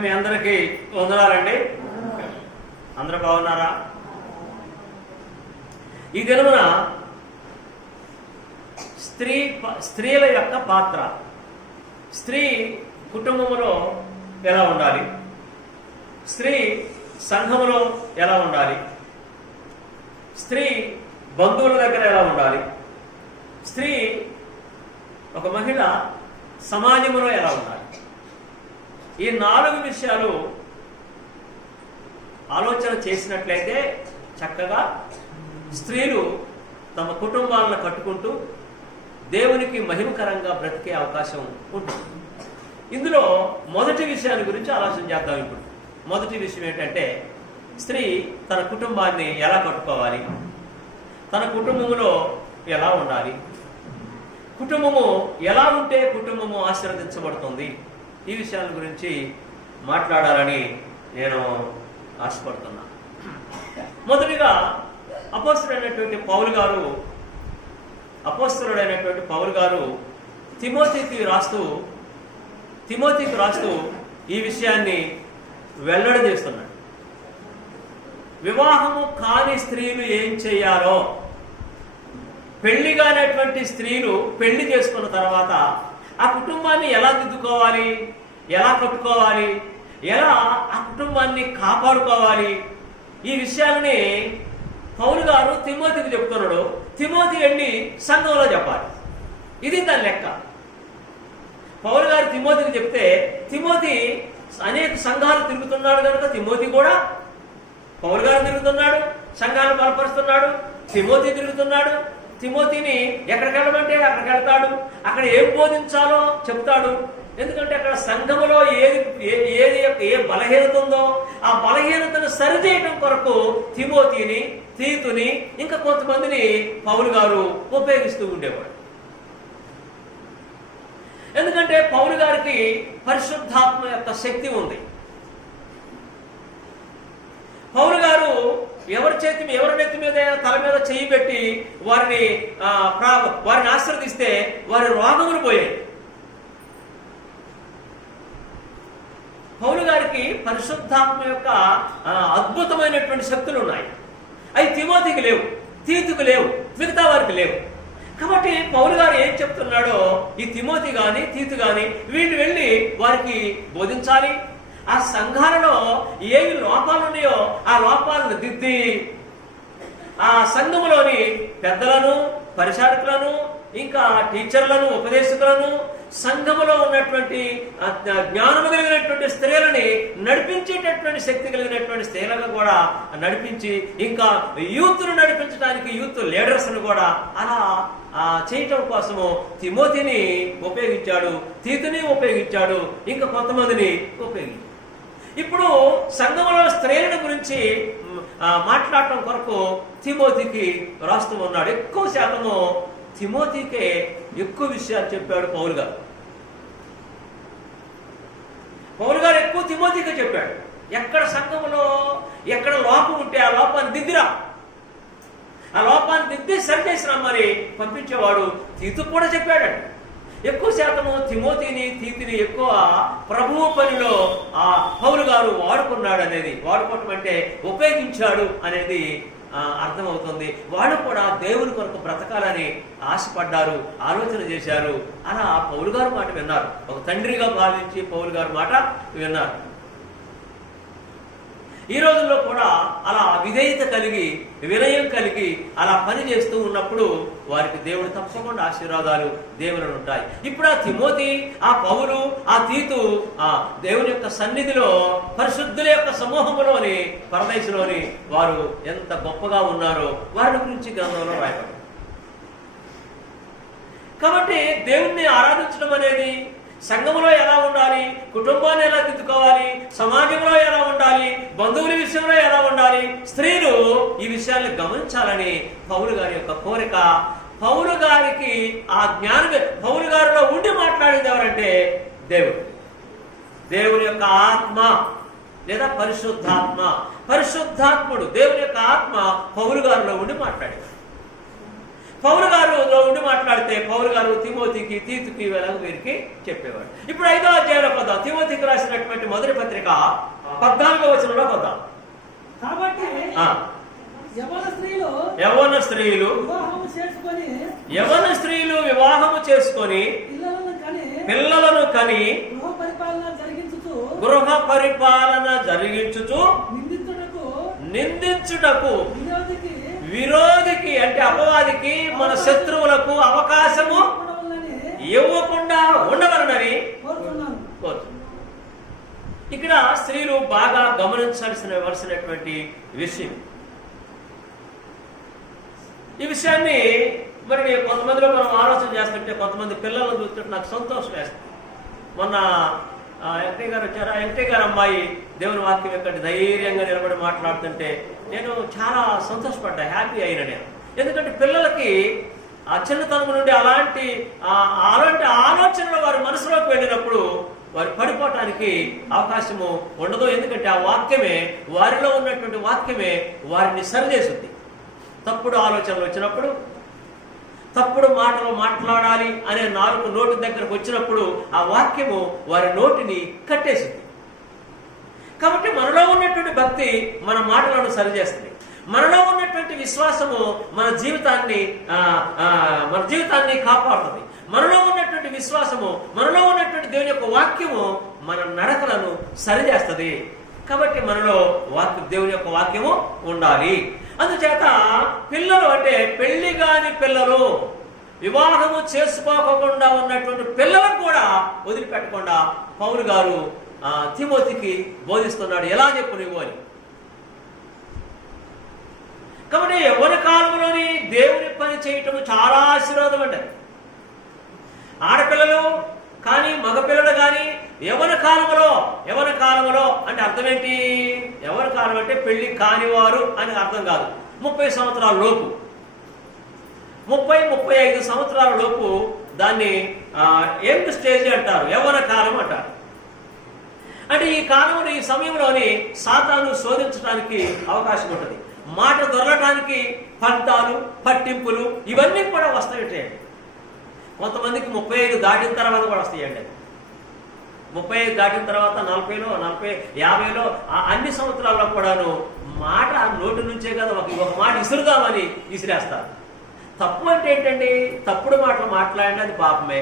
మీ అందరికీ వందనాలండి. అందరూ బాగున్నారా? ఈ దినమున స్త్రీల యొక్క పాత్ర, స్త్రీ కుటుంబంలో ఎలా ఉండాలి, స్త్రీ సంఘములో ఎలా ఉండాలి, స్త్రీ బంధువుల దగ్గర ఎలా ఉండాలి, స్త్రీ ఒక మహిళ సమాజంలో ఎలా ఉండాలి, ఈ 4 విషయాలు ఆలోచన చేసినట్లయితే చక్కగా స్త్రీలు తమ కుటుంబాలను కట్టుకుంటూ దేవునికి మహిమకరంగా బ్రతికే అవకాశం ఉంటుంది. ఇందులో మొదటి విషయాన్ని గురించి ఆలోచన చేద్దాం. ఇప్పుడు మొదటి విషయం ఏంటంటే, స్త్రీ తన కుటుంబాన్ని ఎలా కట్టుకోవాలి, తన కుటుంబంలో ఎలా ఉండాలి, కుటుంబము ఎలా ఉంటే కుటుంబము ఆశీర్వదించబడుతుంది, ఈ విషయాల గురించి మాట్లాడాలని నేను ఆశపడుతున్నా. మొదటిగా అపోస్తలుడైనటువంటి పౌలు గారు తిమోతికి రాస్తూ ఈ విషయాన్ని వెల్లడి చేస్తున్నాడు. వివాహము కాని స్త్రీలు ఏం చేయాలో, పెళ్లి కానటువంటి స్త్రీలు పెళ్లి చేసుకున్న తర్వాత ఆ కుటుంబాన్ని ఎలా దిద్దుకోవాలి, ఎలా కట్టుకోవాలి, ఎలా ఆ కుటుంబాన్ని కాపాడుకోవాలి, ఈ విషయాలని పౌలు గారు తిమోతికి చెప్తున్నాడు. తిమోతి వెళ్ళి సంఘంలో చెప్పాలి. ఇది దాని లెక్క. పౌలు గారు తిమోతికి చెప్తే, తిమోతి అనేక సంఘాలు తిరుగుతున్నాడు కనుక తిమోతి కూడా, పౌలు గారు తిరుగుతున్నాడు, సంఘాలు బలపరుస్తున్నాడు, తిమోతి తిరుగుతున్నాడు. తిమోతిని ఎక్కడికి వెళ్ళమంటే అక్కడికి వెళ్తాడు, అక్కడ ఏం బోధించాలో చెప్తాడు. ఎందుకంటే అక్కడ సంఘములో ఏ బలహీనత ఉందో ఆ బలహీనతను సరిచేయడం కొరకు తిమోతిని, తీతుని, ఇంకా కొంతమందిని పౌలు గారు ఉపయోగిస్తూ ఉండేవాడు. ఎందుకంటే పౌలు గారికి పరిశుద్ధాత్మ యొక్క శక్తి ఉంది. పౌలు గారు ఎవరి నెత్తి మీద, తల మీద చెయ్యి పెట్టి వారిని ఆశీర్వదిస్తే వారి రోగములు పోయాయి. పౌలు గారికి పరిశుద్ధాత్మ యొక్క అద్భుతమైనటువంటి శక్తులు ఉన్నాయి. అవి తిమోతికి లేవు, తీతుకు లేవు, మిగతా వారికి లేవు. కాబట్టి పౌలు గారు ఏం చెప్తున్నాడో, ఈ తిమోతి గాని తీతు గాని వీళ్ళు వెళ్ళి వారికి బోధించాలి. ఆ సంఘాలలో ఏవి లోపాలు ఉన్నాయో ఆ లోపాలను దిద్ది ఆ సంఘములోని పెద్దలను, పరిచారకులను, ఇంకా టీచర్లను, ఉపదేశకులను, సంఘములో ఉన్నటువంటి జ్ఞానము కలిగినటువంటి స్త్రీలని నడిపించేటటువంటి శక్తి కలిగినటువంటి స్త్రీలను కూడా నడిపించి, ఇంకా యూత్ను నడిపించడానికి యూత్ లీడర్స్ను కూడా అలా చేయటం కోసము తిమోతిని ఉపయోగించాడు, తీతుని ఉపయోగించాడు, ఇంకా కొంతమందిని ఉపయోగించాడు. ఇప్పుడు సంఘంలో స్త్రీల గురించి మాట్లాడటం కొరకు తిమోతికి రాస్తూ ఉన్నాడు. ఎక్కువ శాతము తిమోతికే ఎక్కువ విషయాలు చెప్పాడు పౌలు గారు. ఎక్కువ తిమోతికే చెప్పాడు. ఎక్కడ సంఘంలో ఎక్కడ లోపం ఉంటే ఆ లోపాన్ని దిద్దిరా, ఆ లోపాన్ని దిద్ది సరిచేసి రమ్మని పంపించేవాడు. తీతు కూడా చెప్పాడండి. ఎక్కువ శాతము తిమోతిని, తీతిని ఎక్కువ ప్రభువు పనిలో ఆ పౌలు గారు వాడుకున్నాడు అనేది, వాడుకోవటం అంటే ఉపయోగించాడు అనేది అర్థమవుతుంది. వాళ్ళు కూడా దేవుని కొరకు బ్రతకాలని ఆశపడ్డారు, ఆలోచన చేశారు. అలా పౌలు గారు మాట విన్నారు. ఒక తండ్రిగా భావించి పౌలు గారు మాట విన్నారు. ఈ రోజుల్లో కూడా అలా విధేయత కలిగి, వినయం కలిగి అలా పని చేస్తూ ఉన్నప్పుడు వారికి దేవుడు తప్పకుండా ఆశీర్వాదాలు దేవులను ఉంటాయి. ఇప్పుడు ఆ తిమోతి, ఆ పౌలు, ఆ తీతు ఆ దేవుని యొక్క సన్నిధిలో పరిశుద్ధుల యొక్క సమూహంలోని పరదేశంలోని వారు ఎంత గొప్పగా ఉన్నారో వారి గురించి గ్రంథంలో రాయబడింది. కాబట్టి దేవుణ్ణి ఆరాధించడం అనేది సంఘంలో ఎలా ఉండాలి, కుటుంబాన్ని ఎలా దిద్దుకోవాలి, సమాజంలో ఎలా ఉండాలి, బంధువుల విషయంలో ఎలా ఉండాలి, స్త్రీలు ఈ విషయాన్ని గమనించాలని పౌలు గారి యొక్క కోరిక. పౌలు గారికి ఆ జ్ఞానం పౌలు గారిలో ఉండి మాట్లాడింది ఎవరంటే దేవుని యొక్క ఆత్మ లేదా పరిశుద్ధాత్ముడు, దేవుని యొక్క ఆత్మ పౌలు గారిలో ఉండి మాట్లాడింది. పౌలు గారు ఉండి మాట్లాడితే పౌలు గారు తిమోతికి తీతుకి వీరికి చెప్పేవాడు. ఇప్పుడు 5వ అధ్యాయంలో కొద్దాం. తిమోతికి రాసినటువంటి మొదటి పత్రిక 14వ వచనంలో కొద్దాం. కాబట్టి యవ్వన స్త్రీలు వివాహము చేసుకొని పిల్లలను కని గృహ పరిపాలన జరిగించుచు నిందించుటకు విరోధికి అంటే అపవాదికి మన శత్రువులకు అవకాశము ఇవ్వకుండా ఉండవలనని కోరుతున్నాను. ఇక్కడ స్త్రీలు బాగా గమనించాల్సినటువంటి విషయం. ఈ విషయాన్ని మరి కొంతమందిలో మనం ఆలోచన చేస్తుంటే కొంతమంది పిల్లలను చూస్తుంటే నాకు సంతోషం వేస్తుంది. మొన్న వెంకయ్య గారు వచ్చారు. వెంకయ్య గారు అమ్మాయి దేవుని వాక్యం ఎక్కడ ధైర్యంగా నిలబడి మాట్లాడుతుంటే నేను చాలా సంతోషపడ్డా, హ్యాపీ అయినా నేను. ఎందుకంటే పిల్లలకి ఆ చిన్నతనం నుండి అలాంటి ఆలోచనలు వారి మనసులోకి వెళ్ళినప్పుడు వారు పడిపోవటానికి అవకాశము ఉండదు. ఎందుకంటే ఆ వాక్యమే, వారిలో ఉన్నటువంటి వాక్యమే వారిని సరిచేస్తుంది. తప్పుడు ఆలోచనలు వచ్చినప్పుడు, తప్పుడు మాటలు మాట్లాడాలి అనే నోటి దగ్గరకు వచ్చినప్పుడు ఆ వాక్యము వారి నోటిని కట్టేసింది. కాబట్టి మనలో ఉన్నటువంటి భక్తి మన మాటలను సరిచేస్తుంది. మనలో ఉన్నటువంటి విశ్వాసము మన జీవితాన్ని కాపాడుతుంది. మనలో ఉన్నటువంటి విశ్వాసము, మనలో ఉన్నటువంటి దేవుని యొక్క వాక్యము మన నడకలను సరిచేస్తుంది. కాబట్టి మనలో దేవుని యొక్క వాక్యము ఉండాలి. అందుచేత పిల్లలు అంటే పెళ్లి కాని పిల్లలు, వివాహము చేసుకోకుండా ఉన్నటువంటి పిల్లలకు కూడా వదిలిపెట్టకుండా పౌలు గారు తిమోతికి బోధిస్తున్నాడు. ఎలా చెప్పు నువ్వు అని. కాబట్టి యవ్వన కాలంలోని దేవుని పని చేయటం చాలా ఆశీర్వాదం అండి. ఆడపిల్లలు కానీ మగపిల్లలు కానీ యవ్వన కాలంలో అంటే అర్థం ఏంటి? యవ్వన కాలం అంటే పెళ్లి కానివారు అని అర్థం కాదు. 30 సంవత్సరాల లోపు, 30-35 సంవత్సరాల లోపు దాన్ని ఎండ్ స్టేజ్ అంటారు, యవ్వన కాలం అంటారు. అంటే ఈ కాలంలో, ఈ సమయంలోని సాతాను శోధించడానికి అవకాశం ఉంటుంది. మాట దొరలటానికి పంతాలు, పట్టింపులు ఇవన్నీ కూడా వస్తాయండి. కొంతమందికి 35 దాటిన తర్వాత కూడా వస్తాయండి. 35 దాటిన తర్వాత 40లో 50లో అన్ని సంవత్సరాల్లో కూడాను మాట నోటి నుంచే కదా ఒక మాట విసురుదామని విసిరేస్తారు. తప్పు అంటే ఏంటండి? తప్పుడు మాటలు మాట్లాడినా అది పాపమే,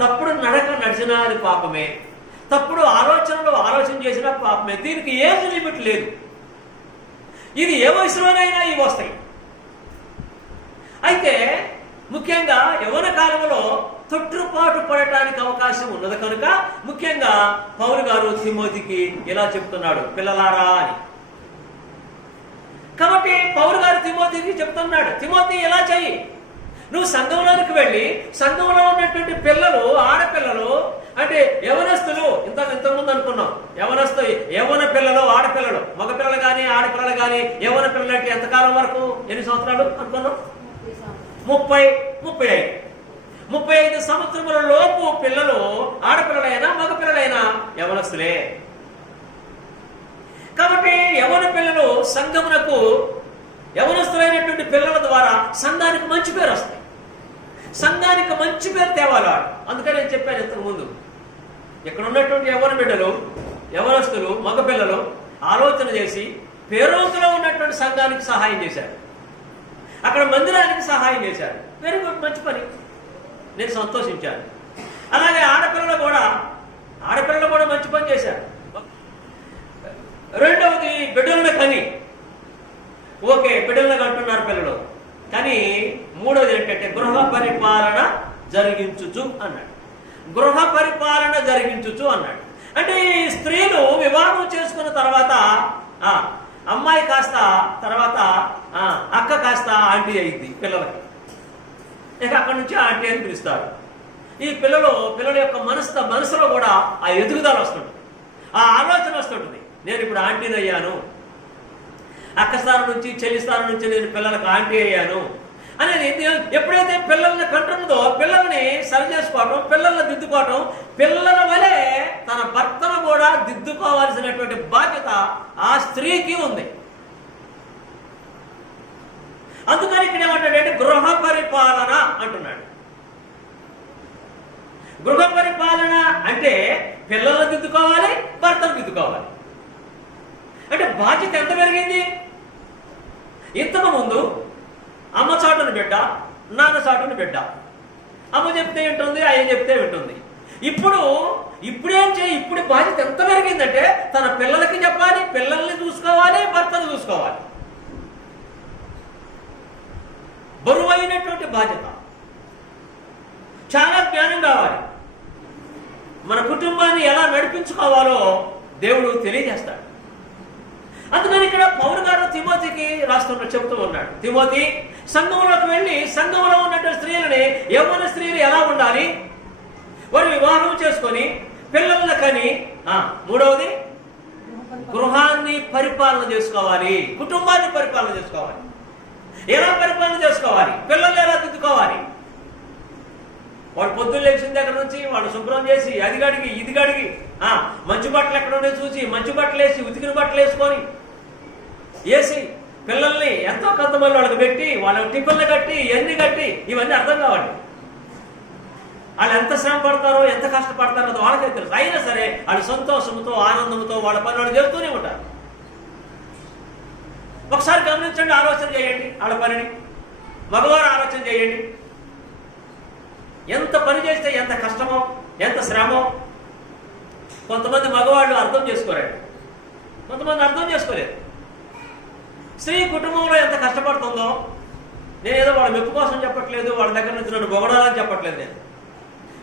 తప్పుడు నడక నడిచినా అది పాపమే, తప్పుడు ఆలోచన చేసినా పాపమే. దీనికి ఏజ్ లిమిట్ లేదు. ఇది ఏ వయసులోనైనా ఇవి వస్తాయి. అయితే ముఖ్యంగా యవ్వన కాలంలో తొట్టుపాటు పడటానికి అవకాశం ఉన్నది కనుక ముఖ్యంగా పౌలు గారు తిమోతికి ఇలా చెప్తున్నాడు, పిల్లలారా అని. కాబట్టి పౌలు గారు తిమోతికి చెప్తున్నాడు, తిమోతి ఇలా చెయ్యి. నువ్వు సంఘంలోనికి వెళ్ళి సంఘంలో ఉన్నటువంటి పిల్లలు, ఆడపిల్లలు అంటే యవనస్తులు, ఇంతకుముందు అనుకున్నాం యవ్వన పిల్లలు, ఆడపిల్లలు, మగపిల్లలు కానీ ఆడపిల్లలు కానీ యవ్వన పిల్లలు అంటే ఎంతకాలం వరకు, ఎన్ని సంవత్సరాలు అనుకున్నాం? 35 సంవత్సరముల లోపు పిల్లలు, ఆడపిల్లలైనా మగపిల్లలైనా యవనస్తులే. కాబట్టి యవన పిల్లలు సంఘమునకు, యవనస్తులైనటువంటి పిల్లల ద్వారా సంఘానికి మంచి పేరు వస్తాయి. సంఘానికి మంచి పేరు తేవాలి. అందుకని నేను చెప్పాను ఇంతకు ముందు, ఇక్కడ ఉన్నటువంటి యవ్వన బిడ్డలు, యవనస్తులు, మగపిల్లలు ఆలోచన చేసి పేరులో ఉన్నటువంటి సంఘానికి సహాయం చేశారు, అక్కడ మందిరానికి సహాయం చేశారు. వెరీ గుడ్, మంచి పని, నేను సంతోషించాను. అలాగే ఆడపిల్లలు కూడా మంచి పని చేశారు. రెండవది బిడ్డలను కని, ఓకే బిడ్డలను అంటున్నారు పిల్లలు, కానీ మూడవది ఏంటంటే గృహ పరిపాలన జరిగించుచు అన్నాడు. గృహ పరిపాలన జరిగించుచు అన్నాడు. అంటే ఈ స్త్రీలు వివాహం చేసుకున్న తర్వాత అమ్మాయి కాస్త తర్వాత అక్క కాస్త ఆంటీ అయింది పిల్లలకి. ఇక అక్కడి నుంచి ఆంటీ అని పిలుస్తారు. ఈ పిల్లల యొక్క మనసులో కూడా ఆ ఎదుగుదల వస్తుంటుంది, ఆ ఆలోచన వస్తుంటుంది. నేను ఇప్పుడు ఆంటీని అయ్యాను, అక్క స్థానం నుంచి చెల్లి స్థానం నుంచి నేను పిల్లలకు ఆంటీ అయ్యాను అనేది ఎప్పుడైతే పిల్లల్ని కంటుందో పిల్లల్ని సరి చేసుకోవటం, పిల్లల్ని దిద్దుకోవటం, పిల్లల వలె తన భర్తను కూడా దిద్దుకోవాల్సినటువంటి బాధ్యత ఆ స్త్రీకి ఉంది. అందుకని ఇక్కడ ఏమంటాడంటే గృహ పరిపాలన అంటున్నాడు. గృహ పరిపాలన అంటే పిల్లలను దిద్దుకోవాలి, భర్తను దిద్దుకోవాలి. అంటే బాధ్యత ఎంత పెరిగింది? ఇంతకు ముందు అమ్మ చాటును బిడ్డ, నాన్న చాటును బిడ్డ. అమ్మ చెప్తే వింటుంది, అయ్య చెప్తే వింటుంది. ఇప్పుడు బాధ్యత ఎంత పెరిగిందంటే తన పిల్లలకి చెప్పాలి, పిల్లల్ని చూసుకోవాలి, భర్తను చూసుకోవాలి. బరువైనటువంటి బాధ్యత. చాలా జ్ఞానం కావాలి. మన కుటుంబాన్ని ఎలా నడిపించుకోవాలో దేవుడు తెలియజేస్తాడు. అందుకని ఇక్కడ పౌలు గారు తిమోతికి చెప్తూ ఉన్నాడు, తిమోతి, సంఘంలోకి వెళ్ళి సంఘంలో ఉన్నటువంటి స్త్రీలని, యవ్వన స్త్రీలు ఎలా ఉండాలి, వారు వివాహం చేసుకొని పిల్లలను కని, మూడవది గృహాన్ని పరిపాలన చేసుకోవాలి, కుటుంబాన్ని పరిపాలన చేసుకోవాలి. ఎలా పరిపాలన చేసుకోవాలి? పిల్లల్ని ఎలా దిద్దుకోవాలి? వాడు పొద్దున్న లేచిన దగ్గర నుంచి వాడు శుభ్రం చేసి అది గడిగి ఇది గడిగి మంచి బట్టలు ఎక్కడ ఉండే చూసి మంచి బట్టలు వేసి ఉతికిన బట్టలు వేసి పిల్లల్ని ఎంతో కొంతమంది వాళ్ళకి పెట్టి వాళ్ళకి టిఫిన్లు కట్టి ఎన్ని కట్టి ఇవన్నీ అర్థం కావాలి. వాళ్ళు ఎంత శ్రమ పడతారో ఎంత కష్టపడతారో అది వాళ్ళకే తెలుసు. అయినా సరే వాళ్ళు సంతోషంతో ఆనందంతో వాళ్ళ పని వాళ్ళు చేస్తూనే ఉంటారు. ఒకసారి గమనించండి, ఆలోచన చేయండి వాళ్ళ పనిని. మగవారు ఆలోచన చేయండి, ఎంత పని చేస్తే ఎంత కష్టమో ఎంత శ్రమో. కొంతమంది మగవాళ్ళు అర్థం చేసుకోలేరు, కొంతమంది అర్థం చేసుకోలేరు. స్త్రీ కుటుంబంలో ఎంత కష్టపడుతుందో, నేనేదో వాళ్ళ మెప్పు కోసం చెప్పట్లేదు, వాళ్ళ దగ్గర నుంచి నన్ను పొగడాలని చెప్పట్లేదు. నేను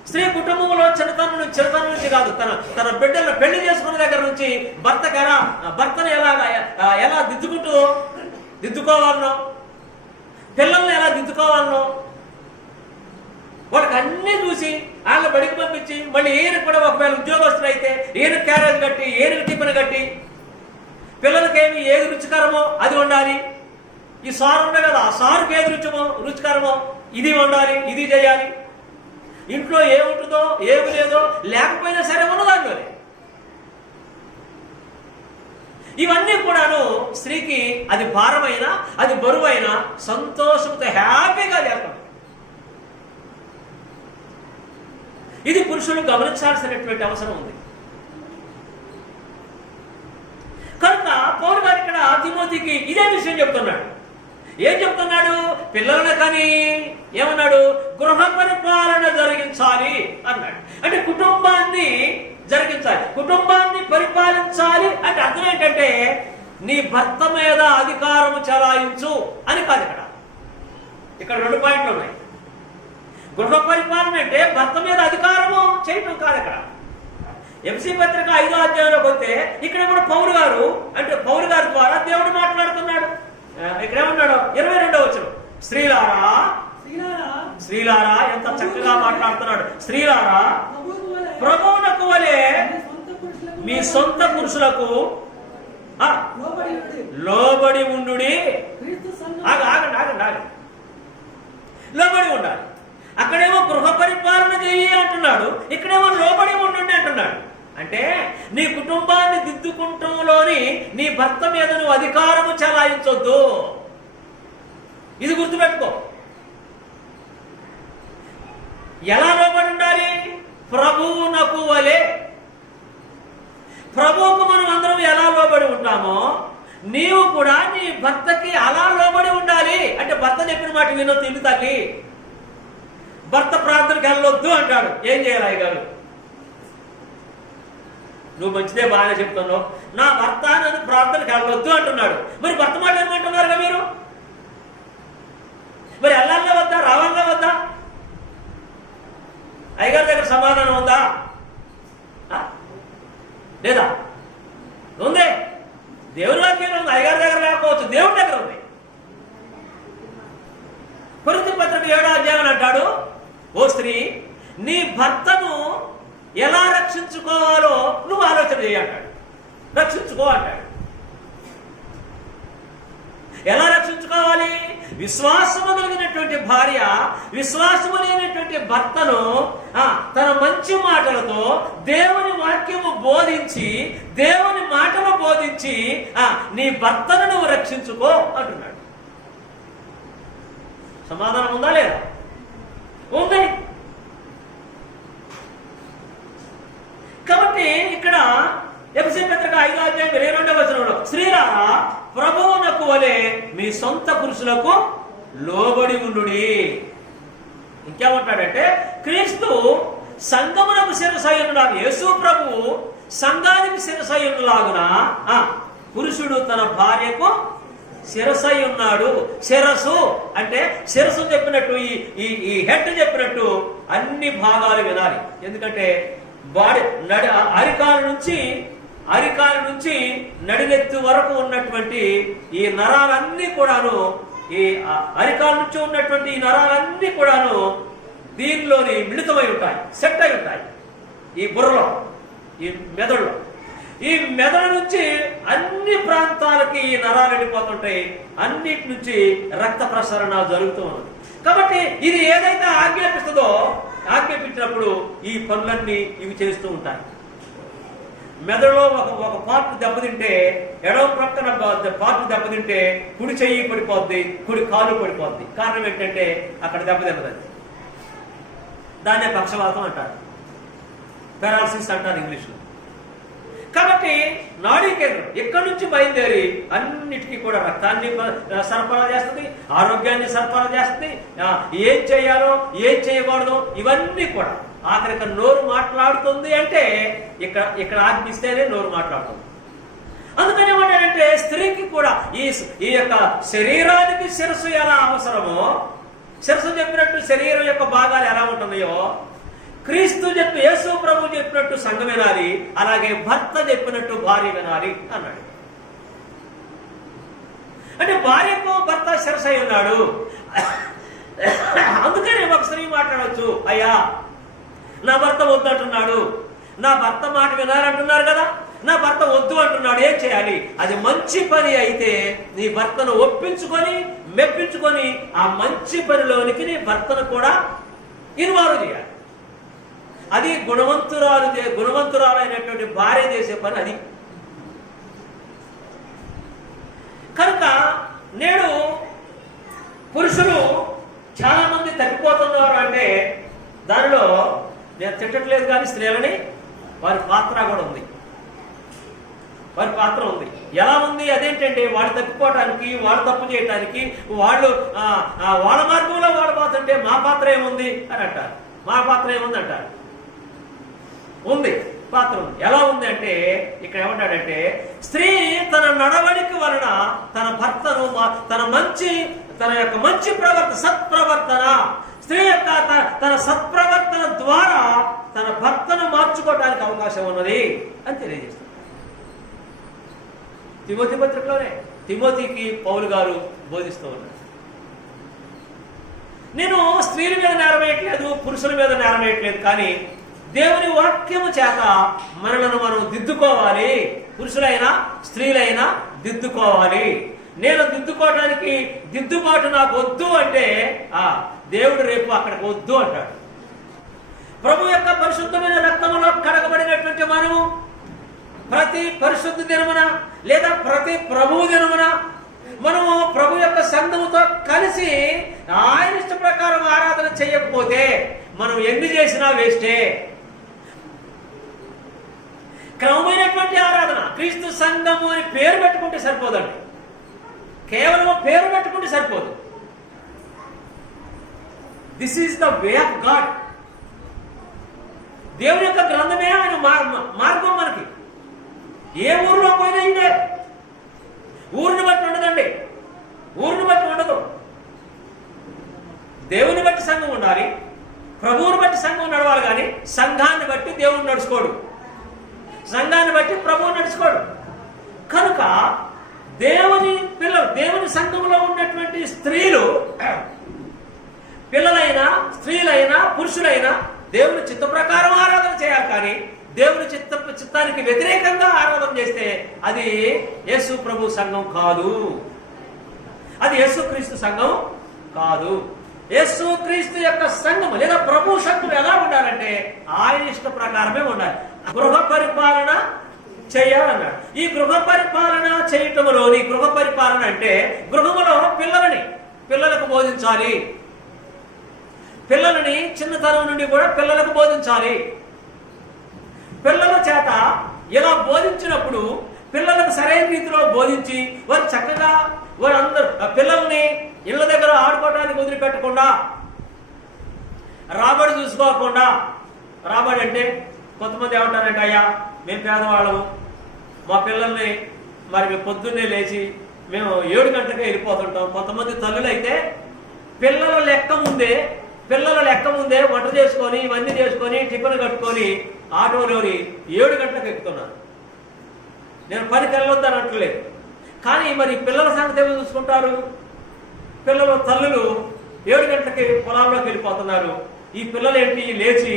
స్త్రీ కుటుంబంలో చిన్నతనం నుంచి కాదు, తన బిడ్డలను పెళ్లి చేసుకున్న దగ్గర నుంచి భర్తను ఎలా దిద్దుకోవాలనో, పిల్లల్ని ఎలా దిద్దుకోవాలనో వాళ్ళకి అన్నీ చూసి వాళ్ళ బడికి పంపించి మళ్ళీ ఈయన కూడా ఒకవేళ ఉద్యోగస్తులు అయితే ఈయన క్యారేజ్ కట్టి, ఈయనకి టిఫిన్ కట్టి, పిల్లలకేమి ఏది రుచికరమో అది వండాలి. ఈ సారు ఉండే కదా, ఆ సారుకి ఏది రుచికరమో ఇది వండాలి, ఇది చేయాలి. ఇంట్లో ఏముంటుందో ఏమి లేదో లేకపోయినా సరే ఉన్నదాంట్లోనే. ఇవన్నీ కూడాను స్త్రీకి అది భారమైనా అది బరువైనా సంతోషంతో హ్యాపీగా చేస్తాం. ఇది పురుషులు గమనించాల్సినటువంటి అవసరం ఉంది. కనుక పౌలు గారు ఇక్కడ తిమోతికి ఇదే విషయం చెప్తున్నాడు. ఏం చెప్తున్నాడు? పిల్లలను కానీ ఏమన్నాడు? గృహ పరిపాలన జరిగించాలి అన్నాడు. అంటే కుటుంబాన్ని జరిగించాలి, కుటుంబాన్ని పరిపాలించాలి. అంటే అర్థం ఏంటంటే నీ భర్త మీద అధికారము చెలాయించు అని కాదు. ఇక్కడ 2 పాయింట్లు ఉన్నాయి. గృహ పరిపాలన అంటే భర్త మీద అధికారము చేయటం కాదు. ఇక్కడ ఎఫ్సీ పత్రిక 5వ అధ్యాయంలోకి వస్తే ఇక్కడ కూడా పౌలు గారి ద్వారా దేవుడు మాట్లాడుతున్నాడు. ఇక్కడ ఏమన్నాడు? 22వ వచనం, స్త్రీలారా ఎంత చక్కగా మాట్లాడుతున్నాడు. స్త్రీలారా ప్రభువునకు వలె మీ సొంత పురుషులకు లోబడి ఉండుడి. ఆగండి, లోబడి ఉండాలి. అక్కడేమో గృహ పరిపాలన చెయ్యి అంటున్నాడు, ఇక్కడేమో లోబడి ఉండండి అంటున్నాడు. అంటే నీ కుటుంబాన్ని దిద్దుకుంటంలోని నీ భర్త మీద నువ్వు అధికారము చెలాయించొద్దు. ఇది గుర్తుపెట్టుకో. ఎలా లోబడి ఉండాలి? ప్రభువునకు వలె. ప్రభువుకు మనం అందరం ఎలా లోబడి ఉంటామో నీవు కూడా నీ భర్తకి అలా లోబడి ఉండాలి. అంటే భర్త చెప్పిన మాట వినొద్దు ఇల్లు తల్లి. భర్త ప్రార్థనకి వెళ్ళొద్దు అంటాడు. ఏం చేయాలి అయ్యగారు? నువ్వు మంచిదే బాగానే చెప్తున్నావు, నా భర్త నన్ను ప్రార్థనకి వెళ్ళొద్దు అంటున్నాడు. మరి భర్త మాట ఏమంటున్నారుగా మీరు? మరి వెళ్ళాలా వద్దా, రావాలా వద్దా? అయ్యగారి దగ్గర సమాధానం ఉందా లేదా? ఉంది. దేవుని వాక్యం ఉంది, అయ్యగారి దగ్గర లేకపోవచ్చు, దేవుడి దగ్గర ఉంది. కొరింథీ పత్రిక 7వ అధ్యాయం అంటాడు, ఓ స్త్రీ నీ భర్తను ఎలా రక్షించుకోవాలో నువ్వు ఆలోచన చేయంటాడు. రక్షించుకో అంటాడు. ఎలా రక్షించుకోవాలి? విశ్వాసము కలిగినటువంటి భార్య విశ్వాసము లేనటువంటి భర్తను తన మంచి మాటలతో దేవుని వాక్యము బోధించి, దేవుని మాటలు బోధించి నీ భర్తను నువ్వు రక్షించుకో అంటున్నాడు. సమాధానం ఉందా లేదా? ఉంది. కాబట్టి ఇక్కడ ఎఫెసీ పత్రిక 5:22 స్త్రీలారా ప్రభువునకు వలె మీ సొంత పురుషులకు లోబడి ఉండుడి. ఇంకేమంటాడంటే క్రీస్తు సంఘమునకు శిరసయ్యున్నాడు. యేసు ప్రభువు సంఘానికి శిరసయ్యులాగున పురుషుడు తన భార్యకు శిరసై ఉన్నాడు. శిరస్సు అంటే శిరస్సు చెప్పినట్టు ఈ హెడ్ చెప్పినట్టు అన్ని భాగాలు వినాలి. ఎందుకంటే బాడీ అరికాల నుంచి నడినెత్తి వరకు ఉన్నటువంటి ఈ నరాలన్నీ కూడాను, ఈ అరికాల నుంచి ఉన్నటువంటి ఈ నరాలన్నీ కూడాను దీనిలోని మిళితమై ఉంటాయి, సెట్ అయి ఉంటాయి. ఈ బుర్రలో, ఈ మెదడులో, ఈ మెదడు నుంచి అన్ని ప్రాంతాలకి ఈ నరాలు వెళ్ళిపోతుంటాయి. అన్నిటి నుంచి రక్త ప్రసరణ జరుగుతూ ఉంది. కాబట్టి ఇది ఏదైతే ఆజ్ఞాపించినప్పుడు ఈ పనులన్నీ ఇవి చేస్తూ ఉంటాయి. మెదడులో ఒక పార్ట్ దెబ్బతింటే, ఎడవ ప్రక్కన పార్ట్ దెబ్బతింటే కుడి చెయ్యి పడిపోద్ది, కుడి కాలు పడిపోద్ది. కారణం ఏంటంటే అక్కడ దెబ్బతిన్నది. దాన్నే పక్షవాతం అంటారు, పెరాలసిస్ అంటారు ఇంగ్లీష్లో. కాబట్టి నాడీ కేంద్రం ఎక్కడి నుంచి బయలుదేరి అన్నిటికీ కూడా రక్తాన్ని సరఫరా చేస్తుంది, ఆరోగ్యాన్ని సరఫరా చేస్తుంది, ఏం చేయాలో ఏం చేయకూడదు ఇవన్నీ కూడా. ఆఖరికి నోరు మాట్లాడుతుంది అంటే ఇక్కడ ఆజ్ఞిస్తేనే నోరు మాట్లాడుతుంది. అందుకని ఏమంటాడంటే స్త్రీకి కూడా ఈ యొక్క శరీరానికి శిరస్సు ఎలా అవసరమో, శిరస్సు చెప్పినట్టు శరీరం యొక్క భాగాలు ఎలా ఉంటున్నాయో క్రీస్తు యేసు ప్రభు చెప్పినట్టు సంఘం వినాలి, అలాగే భర్త చెప్పినట్టు భార్య వినాలి అన్నాడు. అంటే భార్యకు భర్త శిరసై ఉన్నాడు. అందుకనే ఒక స్త్రీ మాట్లాడవచ్చు, అయ్యా నా భర్త వద్దు అంటున్నాడు, నా భర్త మాట వినాలంటున్నారు కదా, నా భర్త వద్దు అంటున్నాడు, ఏం చేయాలి? అది మంచి పని అయితే నీ భర్తను ఒప్పించుకొని మెప్పించుకొని ఆ మంచి పనిలోనికి నీ భర్తను కూడా ఇన్వాల్వ్ చేయాలి. అది గుణవంతురాలైనటువంటి భార్య చేసే పని అది. కనుక నేడు పురుషులు చాలా మంది తగ్గిపోతున్నారు. అంటే దానిలో నేను తిట్టట్లేదు కానీ స్త్రీలని వారి పాత్ర కూడా ఉంది, వారి పాత్ర ఉంది. ఎలా ఉంది? అదేంటంటే వాళ్ళు తప్పిపోవటానికి, వాళ్ళు తప్పు చేయటానికి, వాళ్ళు వాళ్ళ మార్గంలో వాళ్ళు పోతుంటే మా పాత్ర ఏముంది అని అంటారు. మా పాత్ర ఏముంది అంటారు. ఉంది, పాత్ర ఉంది. ఎలా ఉంది అంటే ఇక్కడ ఏమంటాడంటే స్త్రీ తన నడవడిక వలన తన భర్తను తన యొక్క మంచి సత్ప్రవర్తన, స్త్రీ యొక్క తన సత్ప్రవర్తన ద్వారా తన భర్తను మార్చుకోవడానికి అవకాశం ఉన్నది అని తెలియజేస్తారు. తిమోతి పత్రికలోనే తిమోతికి పౌలు గారు బోధిస్తూ ఉన్నారు. నేను స్త్రీల మీద నేరం వేయట్లేదు, పురుషుల మీద నేరం వేయట్లేదు, కానీ దేవుని వాక్యము చేత మనలను మనం దిద్దుకోవాలి. పురుషులైనా స్త్రీలైనా దిద్దుకోవాలి. నేను దిద్దుకోవడానికి దిద్దుబాటు నాకు వద్దు అంటే దేవుడు రేపు అక్కడికి వద్దు అంటాడు. ప్రభు యొక్క పరిశుద్ధమైన రక్తములో కడగబడినటువంటి మనము ప్రతి పరిశుద్ధ దినమున లేదా ప్రతి ప్రభు దినమున మనము ప్రభు యొక్క సంఘముతో కలిసి ఆయన ఇష్ట ప్రకారం ఆరాధన చేయకపోతే మనం ఎన్ని చేసినా వేస్టే. క్రమమైనటువంటి ఆరాధన, క్రీస్తు సంఘము అని పేరు పెట్టుకుంటే సరిపోదండి. కేవలం పేరు పెట్టుకుంటే సరిపోదు. This is the way of God. దేవుని యొక్క గ్రంథమే ఆయన మార్గం. మనకి ఏ ఊరిలో పోయినా ఇదే. ఊరిని బట్టి ఉండదండి, ఊరిని బట్టి ఉండదు. దేవుని బట్టి సంఘం ఉండాలి, ప్రభువుని బట్టి సంఘం నడవాలి. కానీ సంఘాన్ని బట్టి దేవుని నడుచుకోడు, సంఘాన్ని బట్టి ప్రభువు నడుచుకోడు. కనుక దేవుని పిల్లలు, దేవుని సంఘంలో ఉన్నటువంటి స్త్రీలు, పిల్లలైనా స్త్రీలైనా పురుషులైనా దేవుని చిత్త ప్రకారం ఆరాధన చేయాలి. కానీ దేవుని చిత్తానికి వ్యతిరేకంగా ఆరాధన చేస్తే అది యేసు ప్రభు సంఘం కాదు, అది యేసుక్రీస్తు సంఘం కాదు. యేసుక్రీస్తు యొక్క సంఘం లేదా ప్రభు సంఘం ఎలా ఉండాలంటే ఆయన ఇష్ట ప్రకారమే ఉండాలి. గృహ పరిపాలన చేయాలన్నాడు. ఈ గృహ పరిపాలన చేయటంలోని, గృహ పరిపాలన అంటే గృహములో పిల్లలకు బోధించాలి, పిల్లలని చిన్నతనం నుండి కూడా పిల్లలకు బోధించాలి. పిల్లల చేత ఇలా బోధించినప్పుడు పిల్లలకు సరైన రీతిలో బోధించి వారు చక్కగా వారందరూ పిల్లల్ని ఇళ్ల దగ్గర ఆడుకోవడానికి వదిలిపెట్టకుండా, రాబడి చూసుకోకుండా, రాబడి అంటే కొంతమంది ఏమంటారంటే, అయ్యా మేము పేదవాళ్ళము, మా పిల్లల్ని మరి మేము పొద్దున్నే లేచి మేము 7 గంటలకే వెళ్ళిపోతుంటాం. కొంతమంది తల్లులు అయితే పిల్లల లెక్క ముందే వంట చేసుకొని ఇవన్నీ చేసుకొని టిఫిన్ కట్టుకొని ఆటోలోని 7 గంటలకు ఎక్కుతున్నారు. నేను పనికి వెళ్ళొద్దని అంటలేదు, కానీ మరి పిల్లల సంగతి ఏమి చూసుకుంటారు? పిల్లలు తల్లులు 7 గంటలకి పొలాల్లోకి వెళ్ళిపోతున్నారు. ఈ పిల్లలు ఏంటి లేచి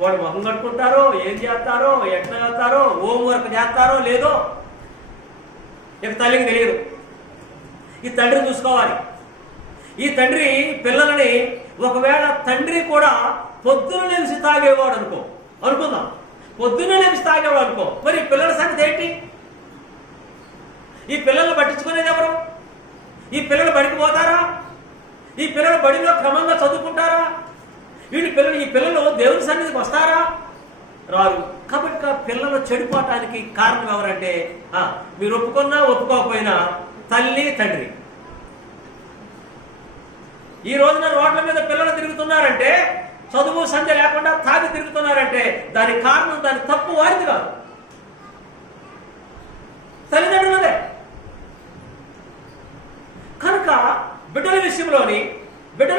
వాడు మొహం కట్టుకుంటారో, ఏం చేస్తారో, ఎట్లా చేస్తారో, హోంవర్క్ చేస్తారో లేదో ఇక తల్లికి తెలియదు. ఈ తండ్రి చూసుకోవాలి. ఈ తండ్రి పిల్లలని, ఒకవేళ తండ్రి కూడా పొద్దున లేచి తాగేవాడు అనుకుందాం, పొద్దున్న లేచి తాగేవాడు అనుకో, మరి పిల్లల సంగతి ఏంటి? ఈ పిల్లల్ని పట్టించుకునేది ఎవరు? ఈ పిల్లలు బడికి పోతారా? ఈ పిల్లలు బడిలో క్రమంగా చదువుకుంటారా? ఈ పిల్లలు దేవుని సన్నిధికి వస్తారా? రారు. కాబట్టి పిల్లలు చెడిపోవటానికి కారణం ఎవరంటే, మీరు ఒప్పుకున్నా ఒప్పుకోకపోయినా తల్లి తండ్రి. ఈ రోజున రోడ్ల మీద పిల్లలు తిరుగుతున్నారంటే, చదువు సంధ్య లేకుండా తాగి తిరుగుతున్నారంటే దానికి కారణం, దాని తప్పు వారిది కాదు, తల్లిదండ్రులదే. కనుక బిడ్డల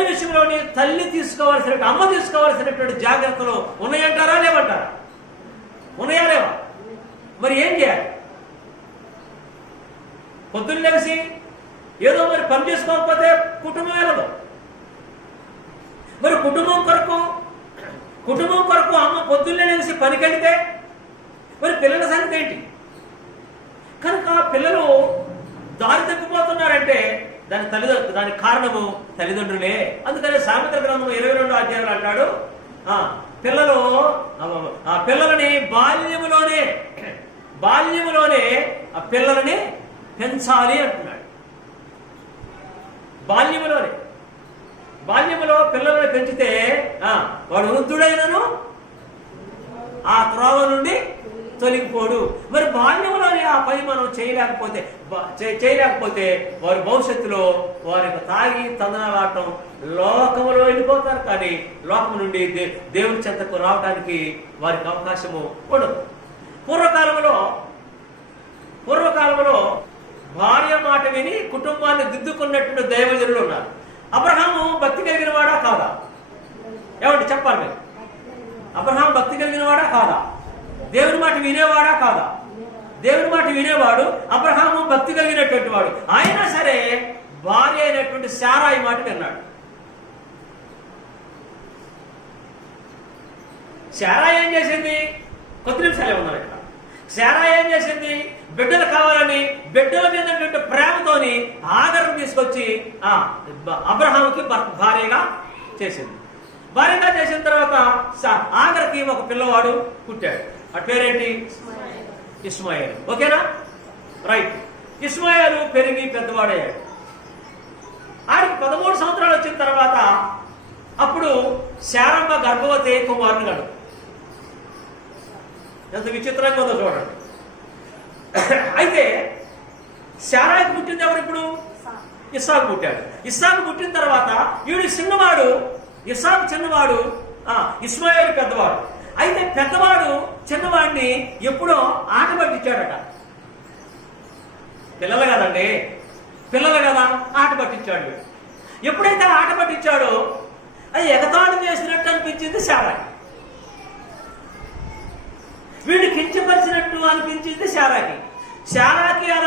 విషయంలోని తల్లి తీసుకోవాల్సిన, అమ్మ తీసుకోవాల్సినటువంటి జాగ్రత్తలు ఉన్నాయంటారా లేవంటారా? ఉన్నాయా లేవా? మరి ఏం చేయాలి? పొద్దున్న లేచి ఏదో మరి పని చేసుకోకపోతే కుటుంబం వెళ్ళదు. మరి కుటుంబం కొరకు అమ్మ పొద్దున్నే లేచి పనికెళ్తే మరి పిల్లల సంగతి ఏంటి? కనుక పిల్లలు దారి తప్పిపోతున్నారంటే దానికి కారణము తల్లిదండ్రులే. అందుకని సామెతల గ్రంథం 22వ అధ్యాయంలో అంటాడు, పిల్లలని బాల్యములోనే ఆ పిల్లలని పెంచాలి అంటున్నాడు. బాల్యములో పిల్లలను పెంచితే వాడు వృద్ధుడైనను ఆ త్రోవ నుండి తొలగిపోడు. మరి బాల్యంలోనే ఆ పని మనం చేయలేకపోతే వారి భవిష్యత్తులో వారికి తాగి తందనాలాడటం, లోకములో వెళ్ళిపోతారు. కానీ లోకం నుండి దేవుని చెంతకు రావడానికి వారికి అవకాశము ఉండదు. పూర్వకాలంలో భార్య మాట విని కుటుంబాన్ని దిద్దుకున్నటువంటి దైవజనులు ఉన్నారు. అబ్రహాము భక్తి కలిగిన వాడా కాదా? ఏమంటే చెప్పాలి మీరు. అబ్రహాం భక్తి కలిగిన వాడా కాదా? దేవుని మాట వినేవాడా కాదా? దేవుని మాట వినేవాడు. అబ్రహాము భక్తి కలిగినటువంటి వాడు. అయినా సరే భార్య అయినటువంటి శారాయి మాట విన్నాడు. శారాయి ఏం చేసింది? కొద్ది నిమిషాలే ఉన్నారు ఇక్కడ. శారాయి ఏం చేసింది? బిడ్డలు కావాలని బిడ్డల మీద ప్రేమతోని ఆగర్ను తీసుకొచ్చి అబ్రహాముకి భార్యగా చేసింది. భార్యగా చేసిన తర్వాత ఆగర్కి ఒక పిల్లవాడు పుట్టాడు. ఆ పేరేంటి? ఇస్మాయిల్. ఓకేనా? రైట్. ఇస్మాయిల్ పెరిగి పెద్దవాడయ్యాడు. ఆడికి 13 సంవత్సరాలు వచ్చిన తర్వాత అప్పుడు శారమ్మ గర్భవతి కుమారుని గడు. ఎంత విచిత్రంగా ఉందో చూడండి. అయితే శారాయికి పుట్టింది ఎవరు? ఇప్పుడు ఇస్సాకు పుట్టాడు. ఇస్సాకు పుట్టిన తర్వాత ఈడు చిన్నవాడు, ఇస్సాకు చిన్నవాడు, ఇస్మాయిల్ పెద్దవాడు. అయితే పెద్దవాడు చిన్నవాడిని ఎప్పుడో ఆట పట్టించాడట. పిల్లలు కదండి, పిల్లలు కదా, ఆట పట్టించాడు. ఎప్పుడైతే ఆట పట్టించాడో అది ఎగతాళి చేసినట్టు అనిపించింది శారాకి. వీడిని కించపరిచినట్టు అనిపించింది శారాకి. అలా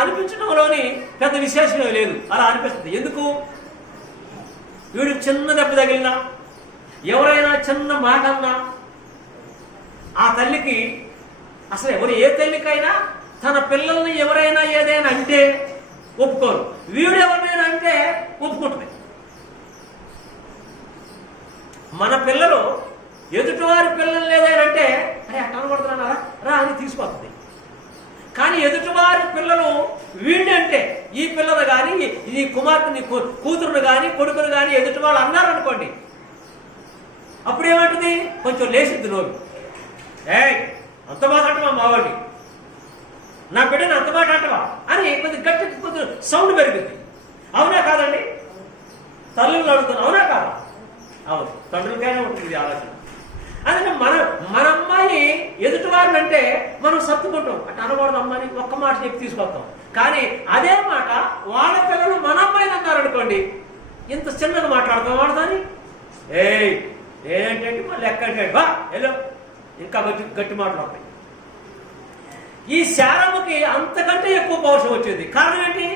అనిపించడంలోని పెద్ద విశేషమే లేదు. అలా అనిపిస్తుంది. ఎందుకు? వీడికి చిన్న దెబ్బ తగిలినా, ఎవరైనా చిన్న మాట అన్నా ఆ తల్లికి, అసలు ఏ తల్లికైనా తన పిల్లల్ని ఎవరైనా ఏదైనా అంటే ఒప్పుకోరు. వీడు ఎవరైనా అంటే ఒప్పుకుంటుంది. మన పిల్లలు ఎదుటివారి పిల్లల్ని ఏదైనా అంటే అట్లా అనబడుతున్నారా రా అని తీసుకొస్తుంది. కానీ ఎదుటివారి పిల్లలు వీడిని అంటే ఈ పిల్లను కానీ ఈ కుమార్తెని కూతురును కానీ కొడుకును కానీ ఎదుటి వాళ్ళు అన్నారనుకోండి, అప్పుడు ఏమంటుంది? కొంచెం లేచిద్ది నోరు. అంత మాట అంటవా మావాడిని, నా బిడ్డను అంత మాట అంటవా అని కొద్దిగా గట్టి కొద్దిగా సౌండ్ పెరుగుతుంది. అవునా కాదండి? తల్లులు అడుగుతున్నా, అవునా కాదా? అవును, తండ్రులకైనా ఉంటుంది ఆలోచన. అందుకే మన అమ్మాయి ఎదుటివారిని అంటే మనం సర్దుకుంటాం, అటు అనకూడదు అమ్మాయిని ఒక్క మాట చెప్పి తీసుకొస్తాం. కానీ అదే మాట వాళ్ళ పిల్లలు మన అమ్మాయిని అన్నారనుకోండి, ఇంత చిన్నగా మాట్లాడతాం వాడతాని. ఏంటంటే మళ్ళీ ఎక్కడికి బా హలో ఇంకా గట్టి మాట్లాడతాయి. ఈ శారమ్మకి అంతకంటే ఎక్కువ పౌరుషం వచ్చింది. కారణం ఏంటి?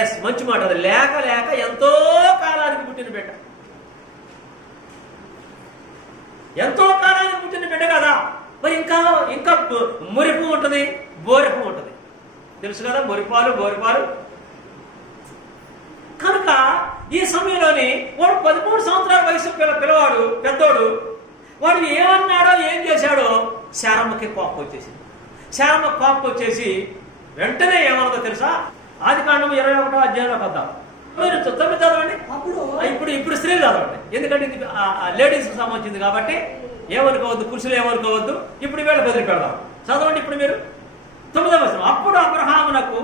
ఎస్ మంచి మాట. అది లేక ఎంతో కాలానికి పుట్టిన బిడ్డ, ఎంతో కాలానికి పుట్టిన బిడ్డ కదా. మరి ఇంకా మురిపు ఉంటుంది, బోరిపు ఉంటుంది. తెలుసు కదా మురిపాలు బోరిపాలు. కనుక ఈ సమయంలోని వాడు 13 సంవత్సరాల వయసు పిల్లవాడు పెద్దోడు, వాడు ఏమన్నాడో ఏం చేశాడో శారమ్మకి కోపం వచ్చేసింది. శారమ్మ కోపం వచ్చేసి వెంటనే ఏమన్నదో తెలుసా? ఆదికాండం 21వ అధ్యాయంలోకి వద్దాం. మీరు తొమ్మిది చదవండి. ఇప్పుడు స్త్రీలు చదవండి, ఎందుకంటే ఇది లేడీస్కి సంబంధించింది కాబట్టి ఏమనుకోవద్దు, పురుషులు ఏమనుకోవద్దు. ఇప్పుడు వీళ్ళ బదిలీ పెడదాం. చదవండి ఇప్పుడు మీరు 9వ వచనం. అప్పుడు అబ్రహామునకు